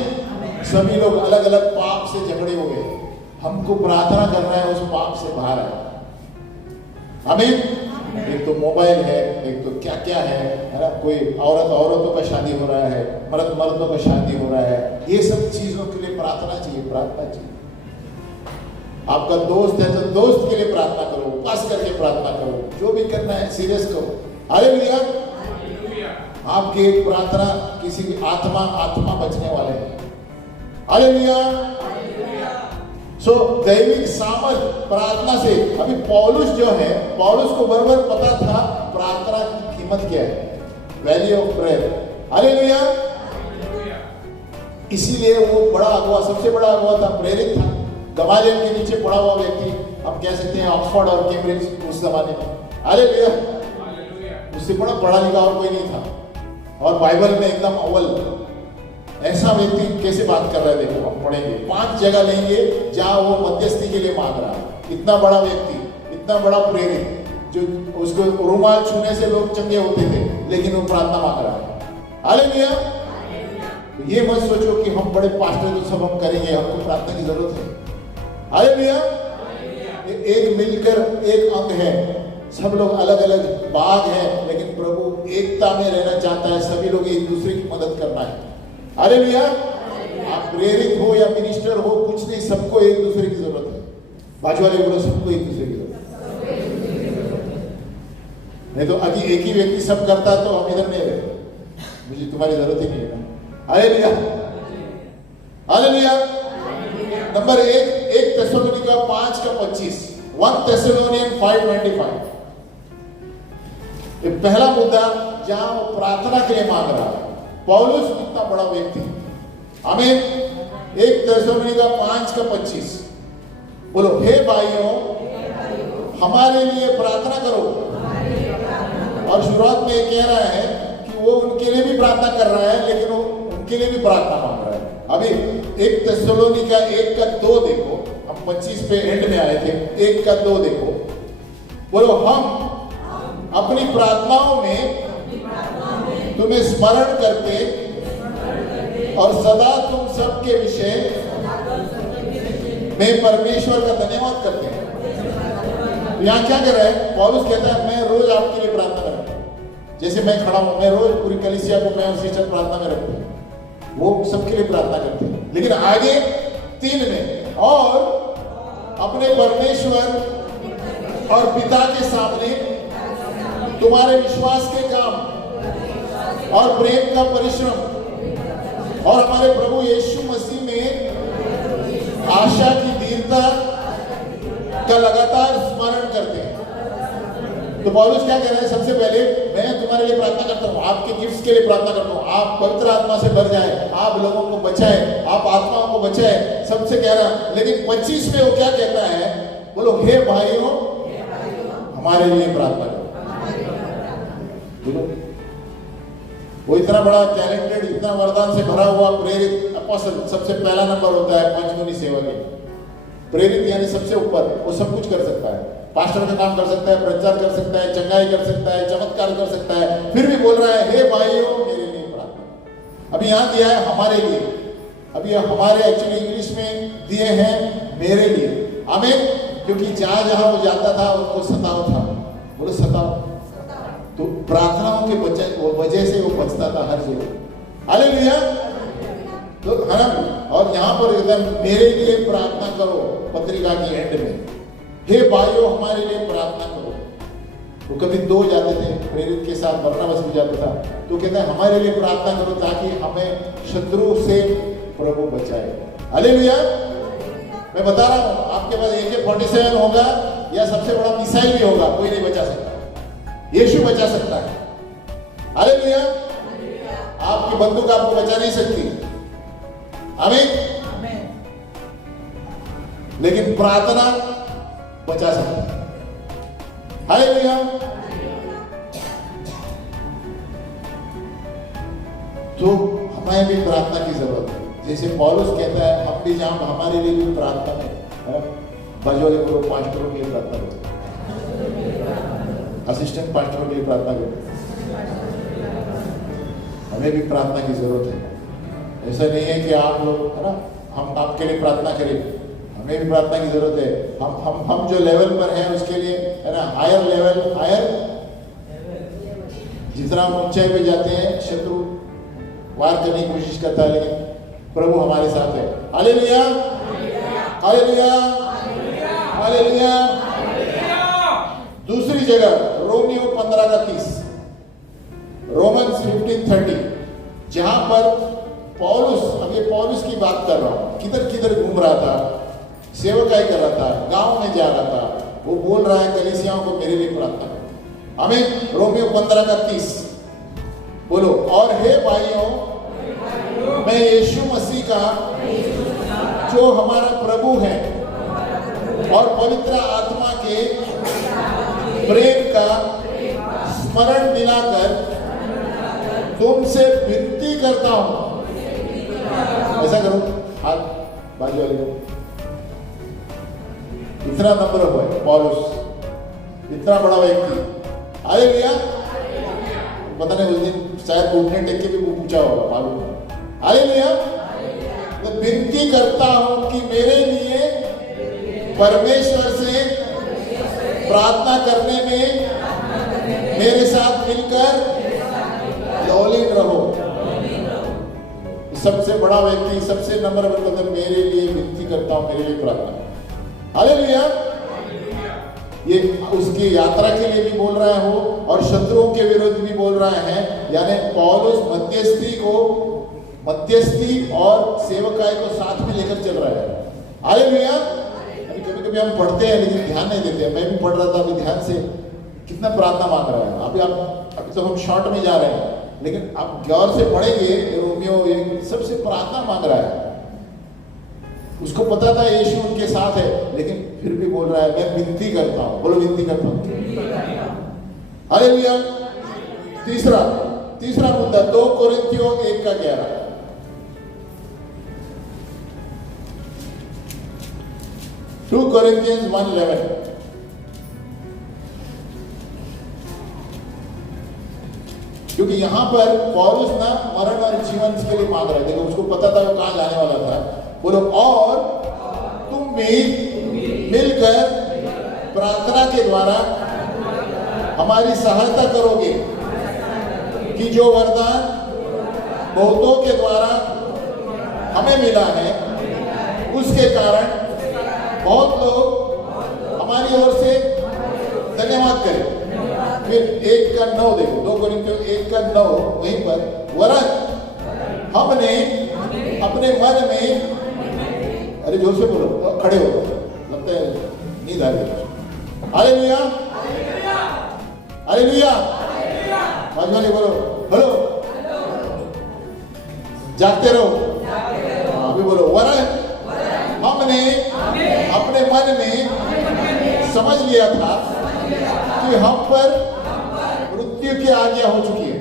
सभी लोग अलग अलग पाप से झगड़े हुए हैं, हमको प्रार्थना करना है उस पाप से बाहर आए। आमीन। एक तो मोबाइल है, एक तो क्या क्या है ना। कोई औरतों का शादी हो रहा है, मर्दों का शादी हो रहा है। ये सब चीजों के लिए प्रार्थना चाहिए, प्रार्थना चाहिए। आपका दोस्त है तो दोस्त के लिए प्रार्थना करो, उपास करके प्रार्थना करो, जो भी करना है सीरियस करो। हालेलुया। आपकी एक प्रार्थना किसी की आत्मा बचने वाले है। हालेलुया। सो दैविक सामर्थ प्रार्थना से। अभी पौलुस जो है, पौलुस को बराबर पता था प्रार्थना की कीमत क्या है, वैल्यू ऑफ प्रेयर। हालेलुया। इसीलिए वो बड़ा अगुआ, सबसे बड़ा अगुआ था, प्रेरित था। गमालियल के नीचे पड़ा हुआ व्यक्ति, हम कह सकते हैं ऑक्सफोर्ड और कैम्ब्रिज उस जमाने में। हालेलुया। उससे बड़ा पढ़ा लिखा और कोई नहीं था, और बाइबल में एकदम अव्वल। ऐसा व्यक्ति कैसे बात कर रहा है देखो, हम पढ़ेंगे 5 जगह लेंगे जहां वो मध्यस्थी के लिए मांग रहा है। इतना बड़ा व्यक्ति, इतना बड़ा प्रेरित, जो उसको रुमाल छूने से लोग चंगे होते थे, लेकिन वो प्रार्थना मांग रहा है। हालेलुया। ये मत सोचो कि हम बड़े पास्टर तो सब हम करेंगे, हमको प्रार्थना की जरूरत है। हालेलुया। एक मिलकर एक अंग है, सब लोग अलग अलग भाग है, लेकिन प्रभु एकता में रहना चाहता है। सभी लोग एक दूसरे की मदद करना है। हालेलुया। आप प्रेरित हो या मिनिस्टर हो, कुछ नहीं, सबको एक दूसरे की जरूरत है। बाजू वाले बोलो, सबको एक दूसरे की जरूरत है। नहीं तो अभी एक ही व्यक्ति सब करता तो हम इधर नहीं रहते। मुझे तुम्हारी जरूरत ही नहीं है ना। Hallelujah. Hallelujah. Number 1 Thessalonica 5:25, 1 Thessalonians 5:25। ये पहला मुद्दा जहां वो प्रार्थना के लिए मांग रहा है। पौलुस इतना बड़ा व्यक्ति। आमीन। 1 थिस्सलुनीका 5:25, बोलो हे भाइयों हमारे लिए प्रार्थना करो। और शुरुआत में कह रहा है कि वो उनके लिए भी प्रार्थना कर रहा है, लेकिन वो उनके लिए भी प्रार्थना मांग रहा है। अभी 1 थिस्सलुनीका 1:2 देखो, हम 25 पे एंड में आए थे, 1 का 2 देखो, बोलो हम अपनी प्रार्थनाओं में तुम्हें स्मरण करके और सदा तुम सबके विषय में परमेश्वर का धन्यवाद करते हैं। यहाँ क्या कर रहा है पौलुस? कहता है मैं रोज आपके लिए प्रार्थना करता हूँ। जैसे मैं खड़ा हूं, मैं रोज पूरी कलीसिया को मैं और सिस्टर प्रार्थना में रखते हैं, वो सबके लिए प्रार्थना करते हैं। लेकिन आगे 3 में, और अपने परमेश्वर और पिता के सामने तुम्हारे विश्वास के काम और प्रेम का परिश्रम और हमारे प्रभु यीशु मसीह में आशा की दृढ़ता का लगातार स्मरण करते हैं। तो पौलुस क्या कह रहा है? सबसे पहले मैं तुम्हारे लिए प्रार्थना करता हूँ, आपके गिफ्ट्स के लिए प्रार्थना करता हूँ, आप पवित्र आत्मा से भर जाए, आप लोगों को बचाए, आप आत्माओं को बचाए, सबसे कह रहा। लेकिन 25 में वो क्या कहता है? बोलो हे भाइयों हमारे लिए प्रार्थना करो। बोलो वो इतना बड़ा टैलेंटेड, इतना वरदान से भरा हुआ प्रेरित अपोस्टल, सबसे पहला नंबर होता है पंचमुनी सेवा के। प्रेरित यानी सबसे ऊपर, वो सब कुछ कर सकता है, पास्टर का काम कर सकता है, प्रचार कर सकता है, चंगाई कर सकता है, चमत्कार कर सकता है, फिर भी बोल रहा है हे भाइयों मेरे लिए प्रार्थना। अभी यहाँ दिया है हमारे लिए, अभी हमारे एक्चुअली इंग्लिश में दिए हैं मेरे लिए। आमीन। क्योंकि जहां जहां वो जाता था उनको सताव था, बोलो सताव, तो प्रार्थनाओं के वजह से वो बचता था हर जगह। हालेलुया। तो है ना, और यहाँ पर एकदम मेरे लिए प्रार्थना करो, पत्रिका की एंड में हे भाइयों हमारे लिए प्रार्थना करो। वो कभी 2 जाते थे प्रेरित के साथ, बरनबास भी जाता था, तो कहता है हमारे लिए प्रार्थना करो ताकि हमें शत्रु से प्रभु बचाए। हालेलुया। मैं बता रहा हूँ आपके पास AK-47 होगा या सबसे बड़ा मिसाइल भी होगा, कोई नहीं बचा सकता, यीशु बचा सकता है। हालेलुया। आपकी बंदूक आपको बचा नहीं सकती। आमीन। लेकिन प्रार्थना बचा सकता है। हालेलुया। तो हमें भी प्रार्थना की जरूरत है। जैसे पौलुस कहता है हम भी जहां हमारे लिए भी प्रार्थना करें, बाजू वाले को पास्टरों के लिए प्रार्थना करें, असिस्टेंट पास्टरों के लिए प्रार्थना करें। हमें भी प्रार्थना की जरूरत है। ऐसा नहीं है कि आप लोग है ना हम आपके लिए प्रार्थना करें, हमें भी प्रार्थना की जरूरत है। हम जो लेवल पर हैं उसके लिए है ना, हायर लेवल, हायर जितना हम ऊंचाई पे जाते हैं शत्रु वार करने की कोशिश करता है, लेकिन प्रभु हमारे साथ है। Hallelujah, hallelujah, hallelujah. दूसरी जगह रोमियो 15:30, रोमन्स 15:30, जहां पर पौलुस, अब ये पौलुस की बात कर रहा हूं, किधर किधर घूम रहा था, सेवकाई कर रहा था, गांव में जा रहा था, वो बोल रहा है कलीसियाओं को मेरे लिए प्रार्थना करो। हमें रोमियो 15:30 बोलो, और हे भाइयों मैं यीशु मसीह का जो हमारा प्रभु है और पवित्र आत्मा के प्रेम का स्मरण दिलाकर तुमसे विनती करता हूं। ऐसा करो, हाथ बाजू वाले को। इतना नम्र हुआ है पौलुस, इतना बड़ा व्यक्ति। हालेलुया। पता नहीं उस दिन शायद घुटने टेक के भी पूछा होगा, मालूम। हालेलुया। तो विनती करता हूं कि मेरे लिए परमेश्वर से प्रार्थना करने में मेरे साथ मिलकर लौलीन रहो। सबसे बड़ा व्यक्ति, सबसे नम्र व्यक्ति मेरे लिए विनती करता हूं, मेरे लिए प्रार्थना। हालेलुया। ये उसकी यात्रा के लिए भी बोल रहा है वो, और शत्रुओं के विरुद्ध भी बोल रहा है। यानी पौलुस मध्यस्थी और सेवकाई को साथ में लेकर चल रहा है। हालेलुया। कभी कभी हम पढ़ते हैं लेकिन ध्यान नहीं देते। मैं भी पढ़ रहा था, अभी ध्यान से कितना प्रार्थना मांग रहा है। अभी तो हम शॉर्ट में जा रहे हैं, लेकिन आप गौर से पढ़ेंगे रोमियो सबसे प्रार्थना मांग रहा है। उसको पता था यीशु उनके साथ है, लेकिन फिर भी बोल रहा है मैं विनती करता हूं। बोलो विनती करता हूं। हालेलुया। तीसरा मुद्दा 2 कोरिन्थियों 1:11। 2 Corinthians 1:11। क्योंकि यहां पर पौलुस ना मरण और जीवन के लिए मांग रहे थे, उसको पता था वो कहां जाने वाला था। बोलो, और तुम भी मिलकर प्रार्थना के द्वारा हमारी सहायता करोगे कि जो वरदान बहुतों के द्वारा हमें मिला है उसके कारण बहुत लोग हमारी ओर से धन्यवाद करें। फिर 1:9 देखो, 2 कोरिन्थियों 1:9, वहीं पर वरन हमने अपने मन में, अरे जोर से बोलो, खड़े हो, लगता है नींद आ रही है। हालेलुया, हालेलुया, बाजू वाले बोलो हेलो, जागते रहो। अभी बोलो, वरन हमने अपने मन में समझ लिया था कि हम पर मृत्यु की आज्ञा हो चुकी है,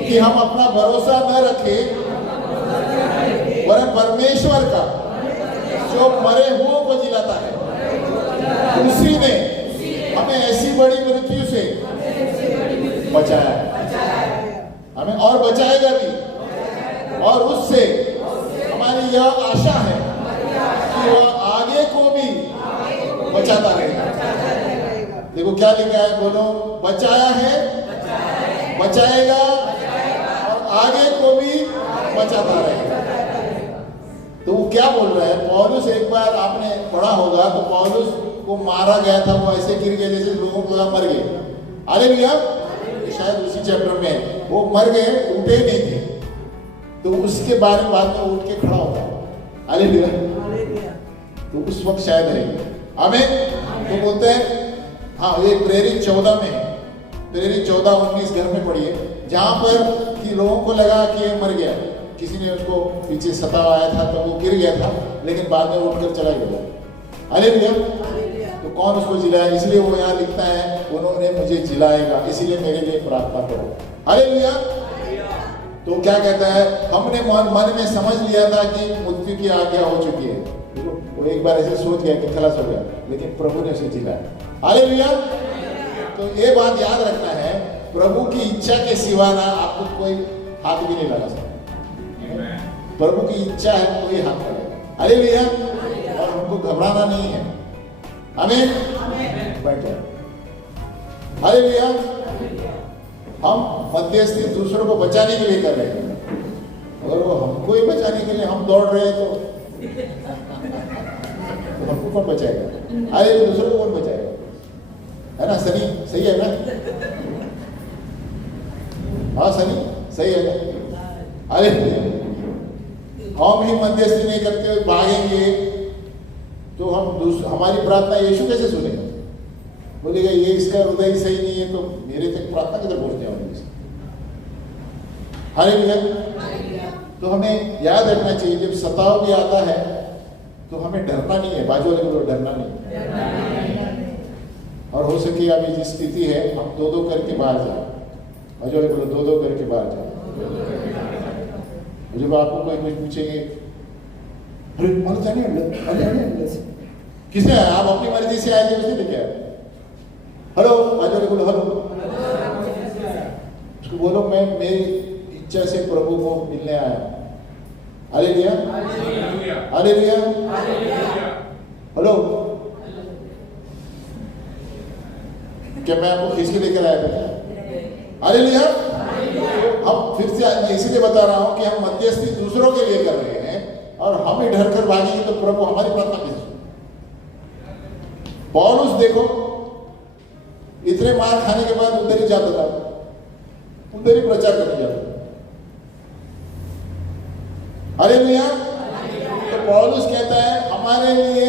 कि हम अपना भरोसा न रखें वरन परमेश्वर का जो मरे हुओं को जिलाता है, उसी ने हमें ऐसी बड़ी मृत्यु से बचाया है, हमें और बचाएगा भी। और उससे हमारी यह आशा है कि वह आगे को भी बचाता रहेगा। देखो क्या लिखा है, बोलो, बचाया है, बचाएगा और आगे को भी बचाता रहेगा। तो वो क्या बोल रहा है, पौलुस, एक बार आपने पढ़ा होगा तो पौलुस को मारा गया था, वो ऐसे गिर गए जैसे लोगों को मर गए। हालेलुया, शायद उसी चैप्टर में वो मर गए, उठे नहीं थे, तो उसके बारे में बाद में उठ के खड़ा होता है। हालेलुया, तो उस वक्त शायद है। आमीन। तो बोलते हैं, हाँ, ये प्रेरित 14 में है, प्रेरित 14:19 घर में पढ़िए, जहां पर कि लोगों को लगा कि ये मर गया, किसी ने उसको पीछे सताया आया था तो वो गिर गया था, लेकिन बाद में उठकर चला गया। हालेलुया। तो कौन उसको जिलाया, इसलिए वो यहाँ लिखता है, उन्होंने मुझे जिलाएगा, इसीलिए मेरे लिए प्रार्थना करो। हालेलुया। तो क्या कहता है, हमने मन में समझ लिया था कि मृत्यु की आज्ञा हो चुकी है। देखो, वो एक बार ऐसे सोच गया कि खलास हो गया, लेकिन प्रभु ने उसे जिलाया। हालेलुया। तो ये बात याद रखना है, प्रभु की इच्छा के सिवा ना आपको कोई हाथ भी नहीं लगा सकता। प्रभु की इच्छा है तो ये हाथ लगेगा। हालेलुया। और हमको घबराना नहीं है। आमीन। बैठ जाओ। हालेलुया। हम मध्यस्थी दूसरों को बचाने के लिए कर रहे हैं, अगर वो हमको ही बचाने के लिए हम दौड़ रहे हैं तो हमको कौन बचाएगा? अरे दूसरों को कौन बचाएगा? है ना सनी? सही है ना? हाँ सनी, सही है ना? अरे हम ही मध्यस्थी नहीं करते हुए भागेंगे तो हम हमारी प्रार्थना यीशु कैसे सुनेगा? बोलेगा ये इसका हृदय सही नहीं है तो मेरे तक प्रार्थना किधर पहुंच जाओगे? हालेलुया। तो हमें याद रखना चाहिए, जब सताव भी आता है तो हमें डरना नहीं है। बाजू वाले को डरना नहीं। और हो सके अभी जिस स्थिति है, हम दो करके बाहर जाए। बाजू वाले को दो करके बाहर जाए। जब आपको कोई कुछ पूछेंगे, अरे मर जाने किसने आया? आप अपनी मर्जी से आए थे, उसने लेके आए। हेलो, बाजू वाले बोलो हेलो। उसको बोलो मैं मेरी इच्छा से प्रभु को मिलने आया। Hallelujah, hallelujah, hello. क्या मैं आपको खींच के लेकर आया था? हालेलुया। हम फिर से मैं इसीलिए बता रहा हूं कि हम मध्यस्थी दूसरों के लिए कर रहे हैं और हम ही डर कर भागेंगे तो प्रभु हमारी प्रार्थना कैसे सुनेगा? पौलुस देखो, इतने मार खाने के बाद उधर ही जाता था, उधर ही प्रचार करने जाता था। हालेलुया। तो पौलुस कहता है, हमारे लिए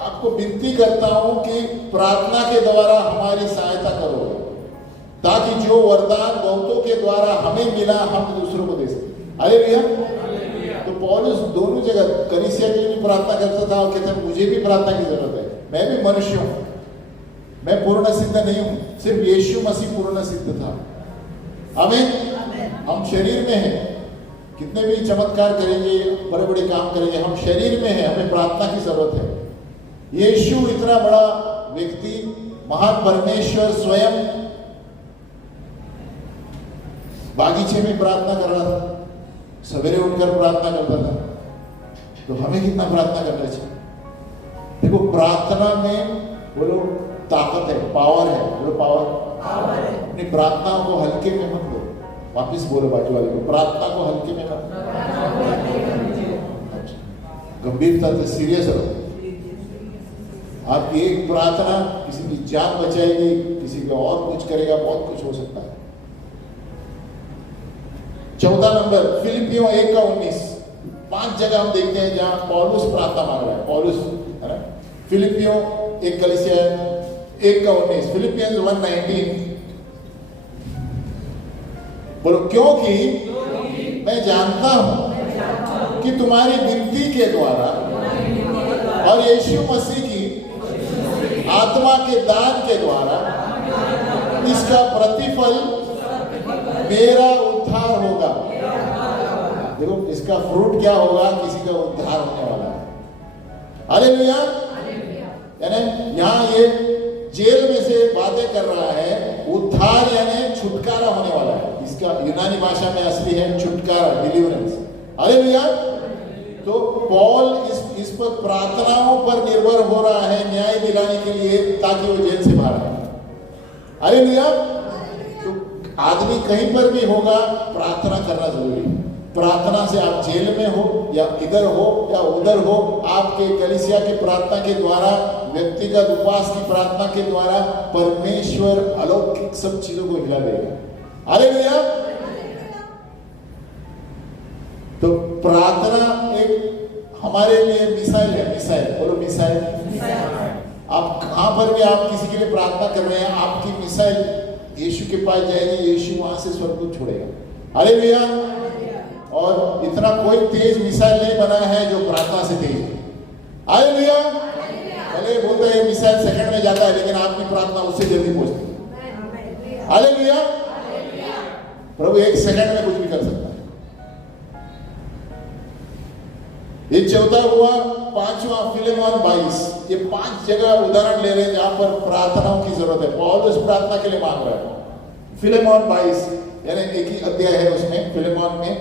आपको विनती करता हूं कि प्रार्थना के द्वारा हमारी सहायता करो, ताकि जो वरदान बहुतों के द्वारा हमें मिला हम दूसरों को दे सकें। हालेलुया। तो पौलुस दोनों जगह कलीसिया के लिए भी प्रार्थना करता था और कहता है मुझे भी प्रार्थना की जरूरत है, मैं भी मनुष्य हूं, मैं पूर्ण सिद्ध नहीं हूं, सिर्फ यीशु मसीह पूर्ण सिद्ध था। आमीन। हम शरीर में हैं, कितने भी चमत्कार करेंगे, बड़े बड़े काम करेंगे, हम शरीर में हैं, हमें प्रार्थना की जरूरत है। यीशु इतना बड़ा व्यक्ति, महान परमेश्वर स्वयं बागीचे में प्रार्थना कर रहा था, सवेरे उठकर प्रार्थना करता था। तो हमें कितना प्रार्थना करना चाहिए? देखो, प्रार्थना में बोलो ताकत है, पावर है, बोलो पावर है। अपनी प्रार्थना को हल्के में मत लो। वापिस बोलो बाजू वाले को, प्रार्थना को हल्के में मत, गंभीरता से सीरियस रहो। आपकी एक प्रार्थना किसी की जान बचाएगी, किसी को और कुछ करेगा, बहुत कुछ हो सकता है। 14 नंबर फिलिपियों 1:19, 5 जगह हम देखते हैं जहां पौलुस प्रार्थना मांग रहा है। पौलुस है ना, फिलिपियों 1 कलीसिया 1:19, फिलिपियंस 1:19 बोलो, क्योंकि मैं जानता हूं कि तुम्हारी विनती के द्वारा और यीशु मसीह की आत्मा के दान के द्वारा इसका प्रतिफल मेरा उद्धार होगा। देखो, इसका फ्रूट क्या होगा? किसी का उद्धार होने वाला है। हालेलुया। यानी यहां ये जेल में से बातें कर रहा है, उद्धार यानी छुटकारा होने वाला है। इसका यूनानी भाषा में असली है छुटकारा, डिलीवरेंस। हालेलुया। तो पौल इस पर प्रार्थनाओं पर निर्भर हो रहा है न्याय दिलाने के लिए, ताकि वो जेल से बाहर आए। हालेलुया। तो आदमी कहीं पर भी होगा, प्रार्थना करना जरूरी है। प्रार्थना से आप जेल में हो या इधर हो या उधर हो, आपके कलीसिया के प्रार्थना के द्वारा, व्यक्तिगत उपवास की प्रार्थना के द्वारा परमेश्वर अलौकिक सब चीजों को हिला देगा। हालेलुया। तो प्रार्थना एक हमारे लिए मिसाइल है। मिसाइल बोलो, मिसाइल। आप कहां पर भी आप किसी के लिए प्रार्थना कर रहे हैं, आपकी मिसाइल यीशु के पास जाएगी, यीशु वहां से स्वर्गदूत छोड़ेगा। हालेलुया। और इतना कोई तेज मिसाइल नहीं बना है जो प्रार्थना से तेज है। हालेलुया। भले बोलते हैं मिसाइल सेकंड में जाता है, लेकिन आपकी प्रार्थना उससे जल्दी पहुंचती है। हालेलुया। प्रभु 1 सेकंड में कुछ भी कर सकता है। ये चौथा हुआ। 5वां फिलेमोन 22, ये 5 जगह उदाहरण ले रहे हैं जहां पर प्रार्थनाओं की जरूरत है। पौलुस प्रार्थना के लिए मांग रहा है। फिलेमोन 22 यानी एक ही अध्याय है उसमें, फिलेमोन में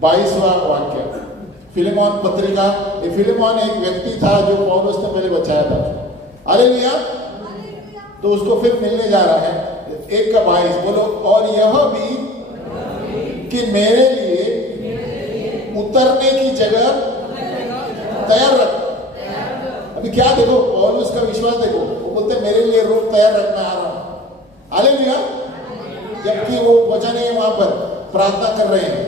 22वां वाक्य। फिलेमोन पत्रिका, फिलेमोन एक व्यक्ति था जो पौलुस ने पहले बचाया था। हालेलुया। तो उसको फिर मिलने जा रहा है। 1:22 बोलो, और यह भी कि मेरे लिए उतरने की जगह तैयार रख। अभी क्या देखो, पौलुस का विश्वास देखो, वो बोलते मेरे लिए रूम तैयार रख, मैं आ रहा हूं। हालेलुया। जबकि वो बचाने वहां पर प्रार्थना कर रहे हैं।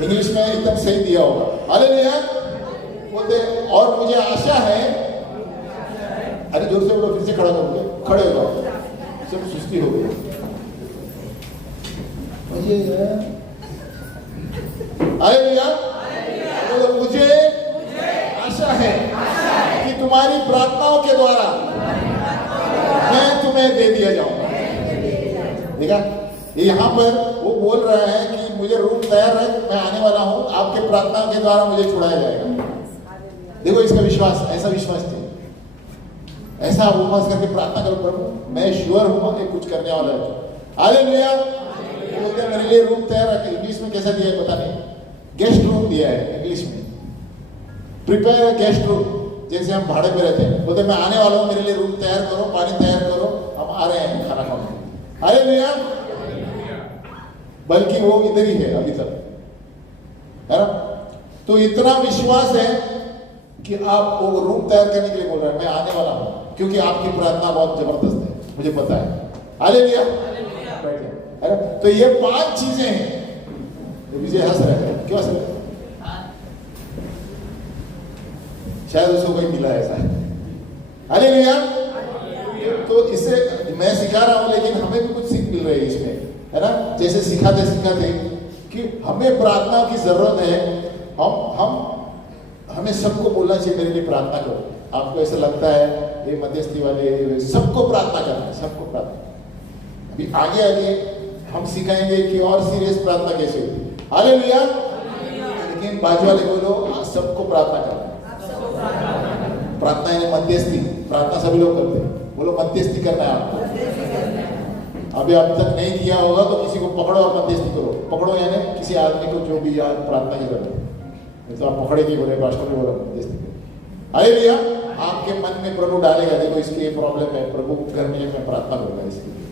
इंग्लिश में एकदम सही दिया होगा। हालेलुया। बोलते और मुझे आशा है, अरे जोर से बोलो, फिर से खड़ा करोगे, खड़े हो जाओ, सब सुस्ती हो गई। हालेलुया। तो मुझे आशा है कि तुम्हारी प्रार्थनाओं के द्वारा मैं तुम्हें दे दिया जाऊंगा। देखा, यहाँ पर वो बोल रहा है कि मुझे रूम तैयार है, मैं आने वाला हूं, आपके प्रार्थनाओं के द्वारा मुझे छुड़ाया जाएगा। देखो इसका विश्वास, ऐसा विश्वास थे, ऐसा उपवास करके प्रार्थना करो, प्रभु मैं श्योर हूं कि कुछ करने वाला है। हालेलुया। बोलते हैं मेरे लिए रूम तैयार रखे। इंग्लिश में कैसा दिया है पता नहीं, गेस्ट रूम दिया है इंग्लिश में, प्रिपेयर गेस्ट रूम, जैसे हम भाड़े पे रहते हैं। बोलते मैं आने वाला हूँ, मेरे लिए रूम तैयार करो, पानी तैयार करो, हम आ रहे हैं खाना खाने। हालेलुया। बल्कि वो इधर ही है अभी तक, है ना। तो इतना विश्वास है कि आप वो रूम तैयार करने के लिए बोल रहे हैं, मैं आने वाला हूं, क्योंकि आपकी प्रार्थना बहुत जबरदस्त है, मुझे पता है। हालेलुया। है ना। तो ये 5 चीजें हैं। विजय हंस रहे हैं, क्यों हंस रहे हैं? शायद उसको कोई मिला ऐसा है। हालेलुया। तो इससे मैं सिखा रहा हूं, लेकिन हमें भी कुछ सीख मिल रही है इसमें, है ना। जैसे सिखाते सिखाते कि हमें प्रार्थना की जरूरत है। हमें सबको बोलना चाहिए मेरे लिए प्रार्थना करो। आपको ऐसा लगता है ये मध्यस्थी वाले, सबको प्रार्थना करना है, सबको प्रार्थना। अभी आगे आगे हम सिखाएंगे कि और सीरियस प्रार्थना कैसे होती है। हालेलुया। लेकिन बाजू वाले बोलो, सबको प्रार्थना करना है। प्रार्थना यानी मध्यस्थी, प्रार्थना सभी लोग करते हैं, बोलो मध्यस्थी करना है आपको। अभी अब तक नहीं किया होगा तो किसी को पकड़ो और मध्यस्थी करो। पकड़ो यानी किसी आदमी को जो भी याद प्रार्थना ही कर रहे हैं, तो आप पकड़ेगी, बोले पास्टर ने बोला मध्यस्थी करो। हालेलुया। आपके मन में प्रभु डालेगा, देखो इसकी ये प्रॉब्लम है, प्रभु घर में मैं प्रार्थना करूंगा इसके लिए।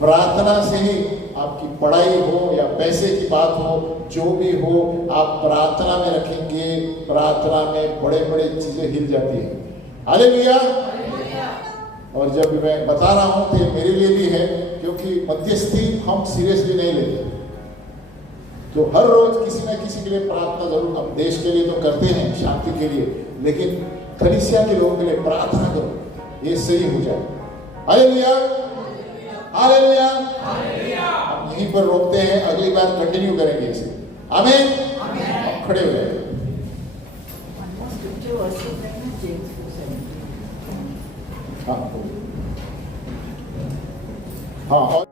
प्रार्थना से ही आपकी पढ़ाई हो या पैसे की बात हो, जो भी हो, आप प्रार्थना में रखेंगे, प्रार्थना में बड़े बड़े चीजें हिल जाती है। हालेलुया। और जब मैं बता रहा हूं तो मेरे लिए भी है, क्योंकि मध्यस्थी हम सीरियसली नहीं लेते। तो हर रोज किसी न किसी के लिए प्रार्थना जरूर, हम देश के लिए तो करते हैं, शांति के लिए, लेकिन कलीसिया के लोगों के लिए प्रार्थना करो, ये सही हो जाए। Hallelujah, hallelujah. हम यहीं पर रोकते हैं, अगली बार कंटिन्यू करेंगे इसे। आमीन। खड़े हो जाए। हाँ हाँ।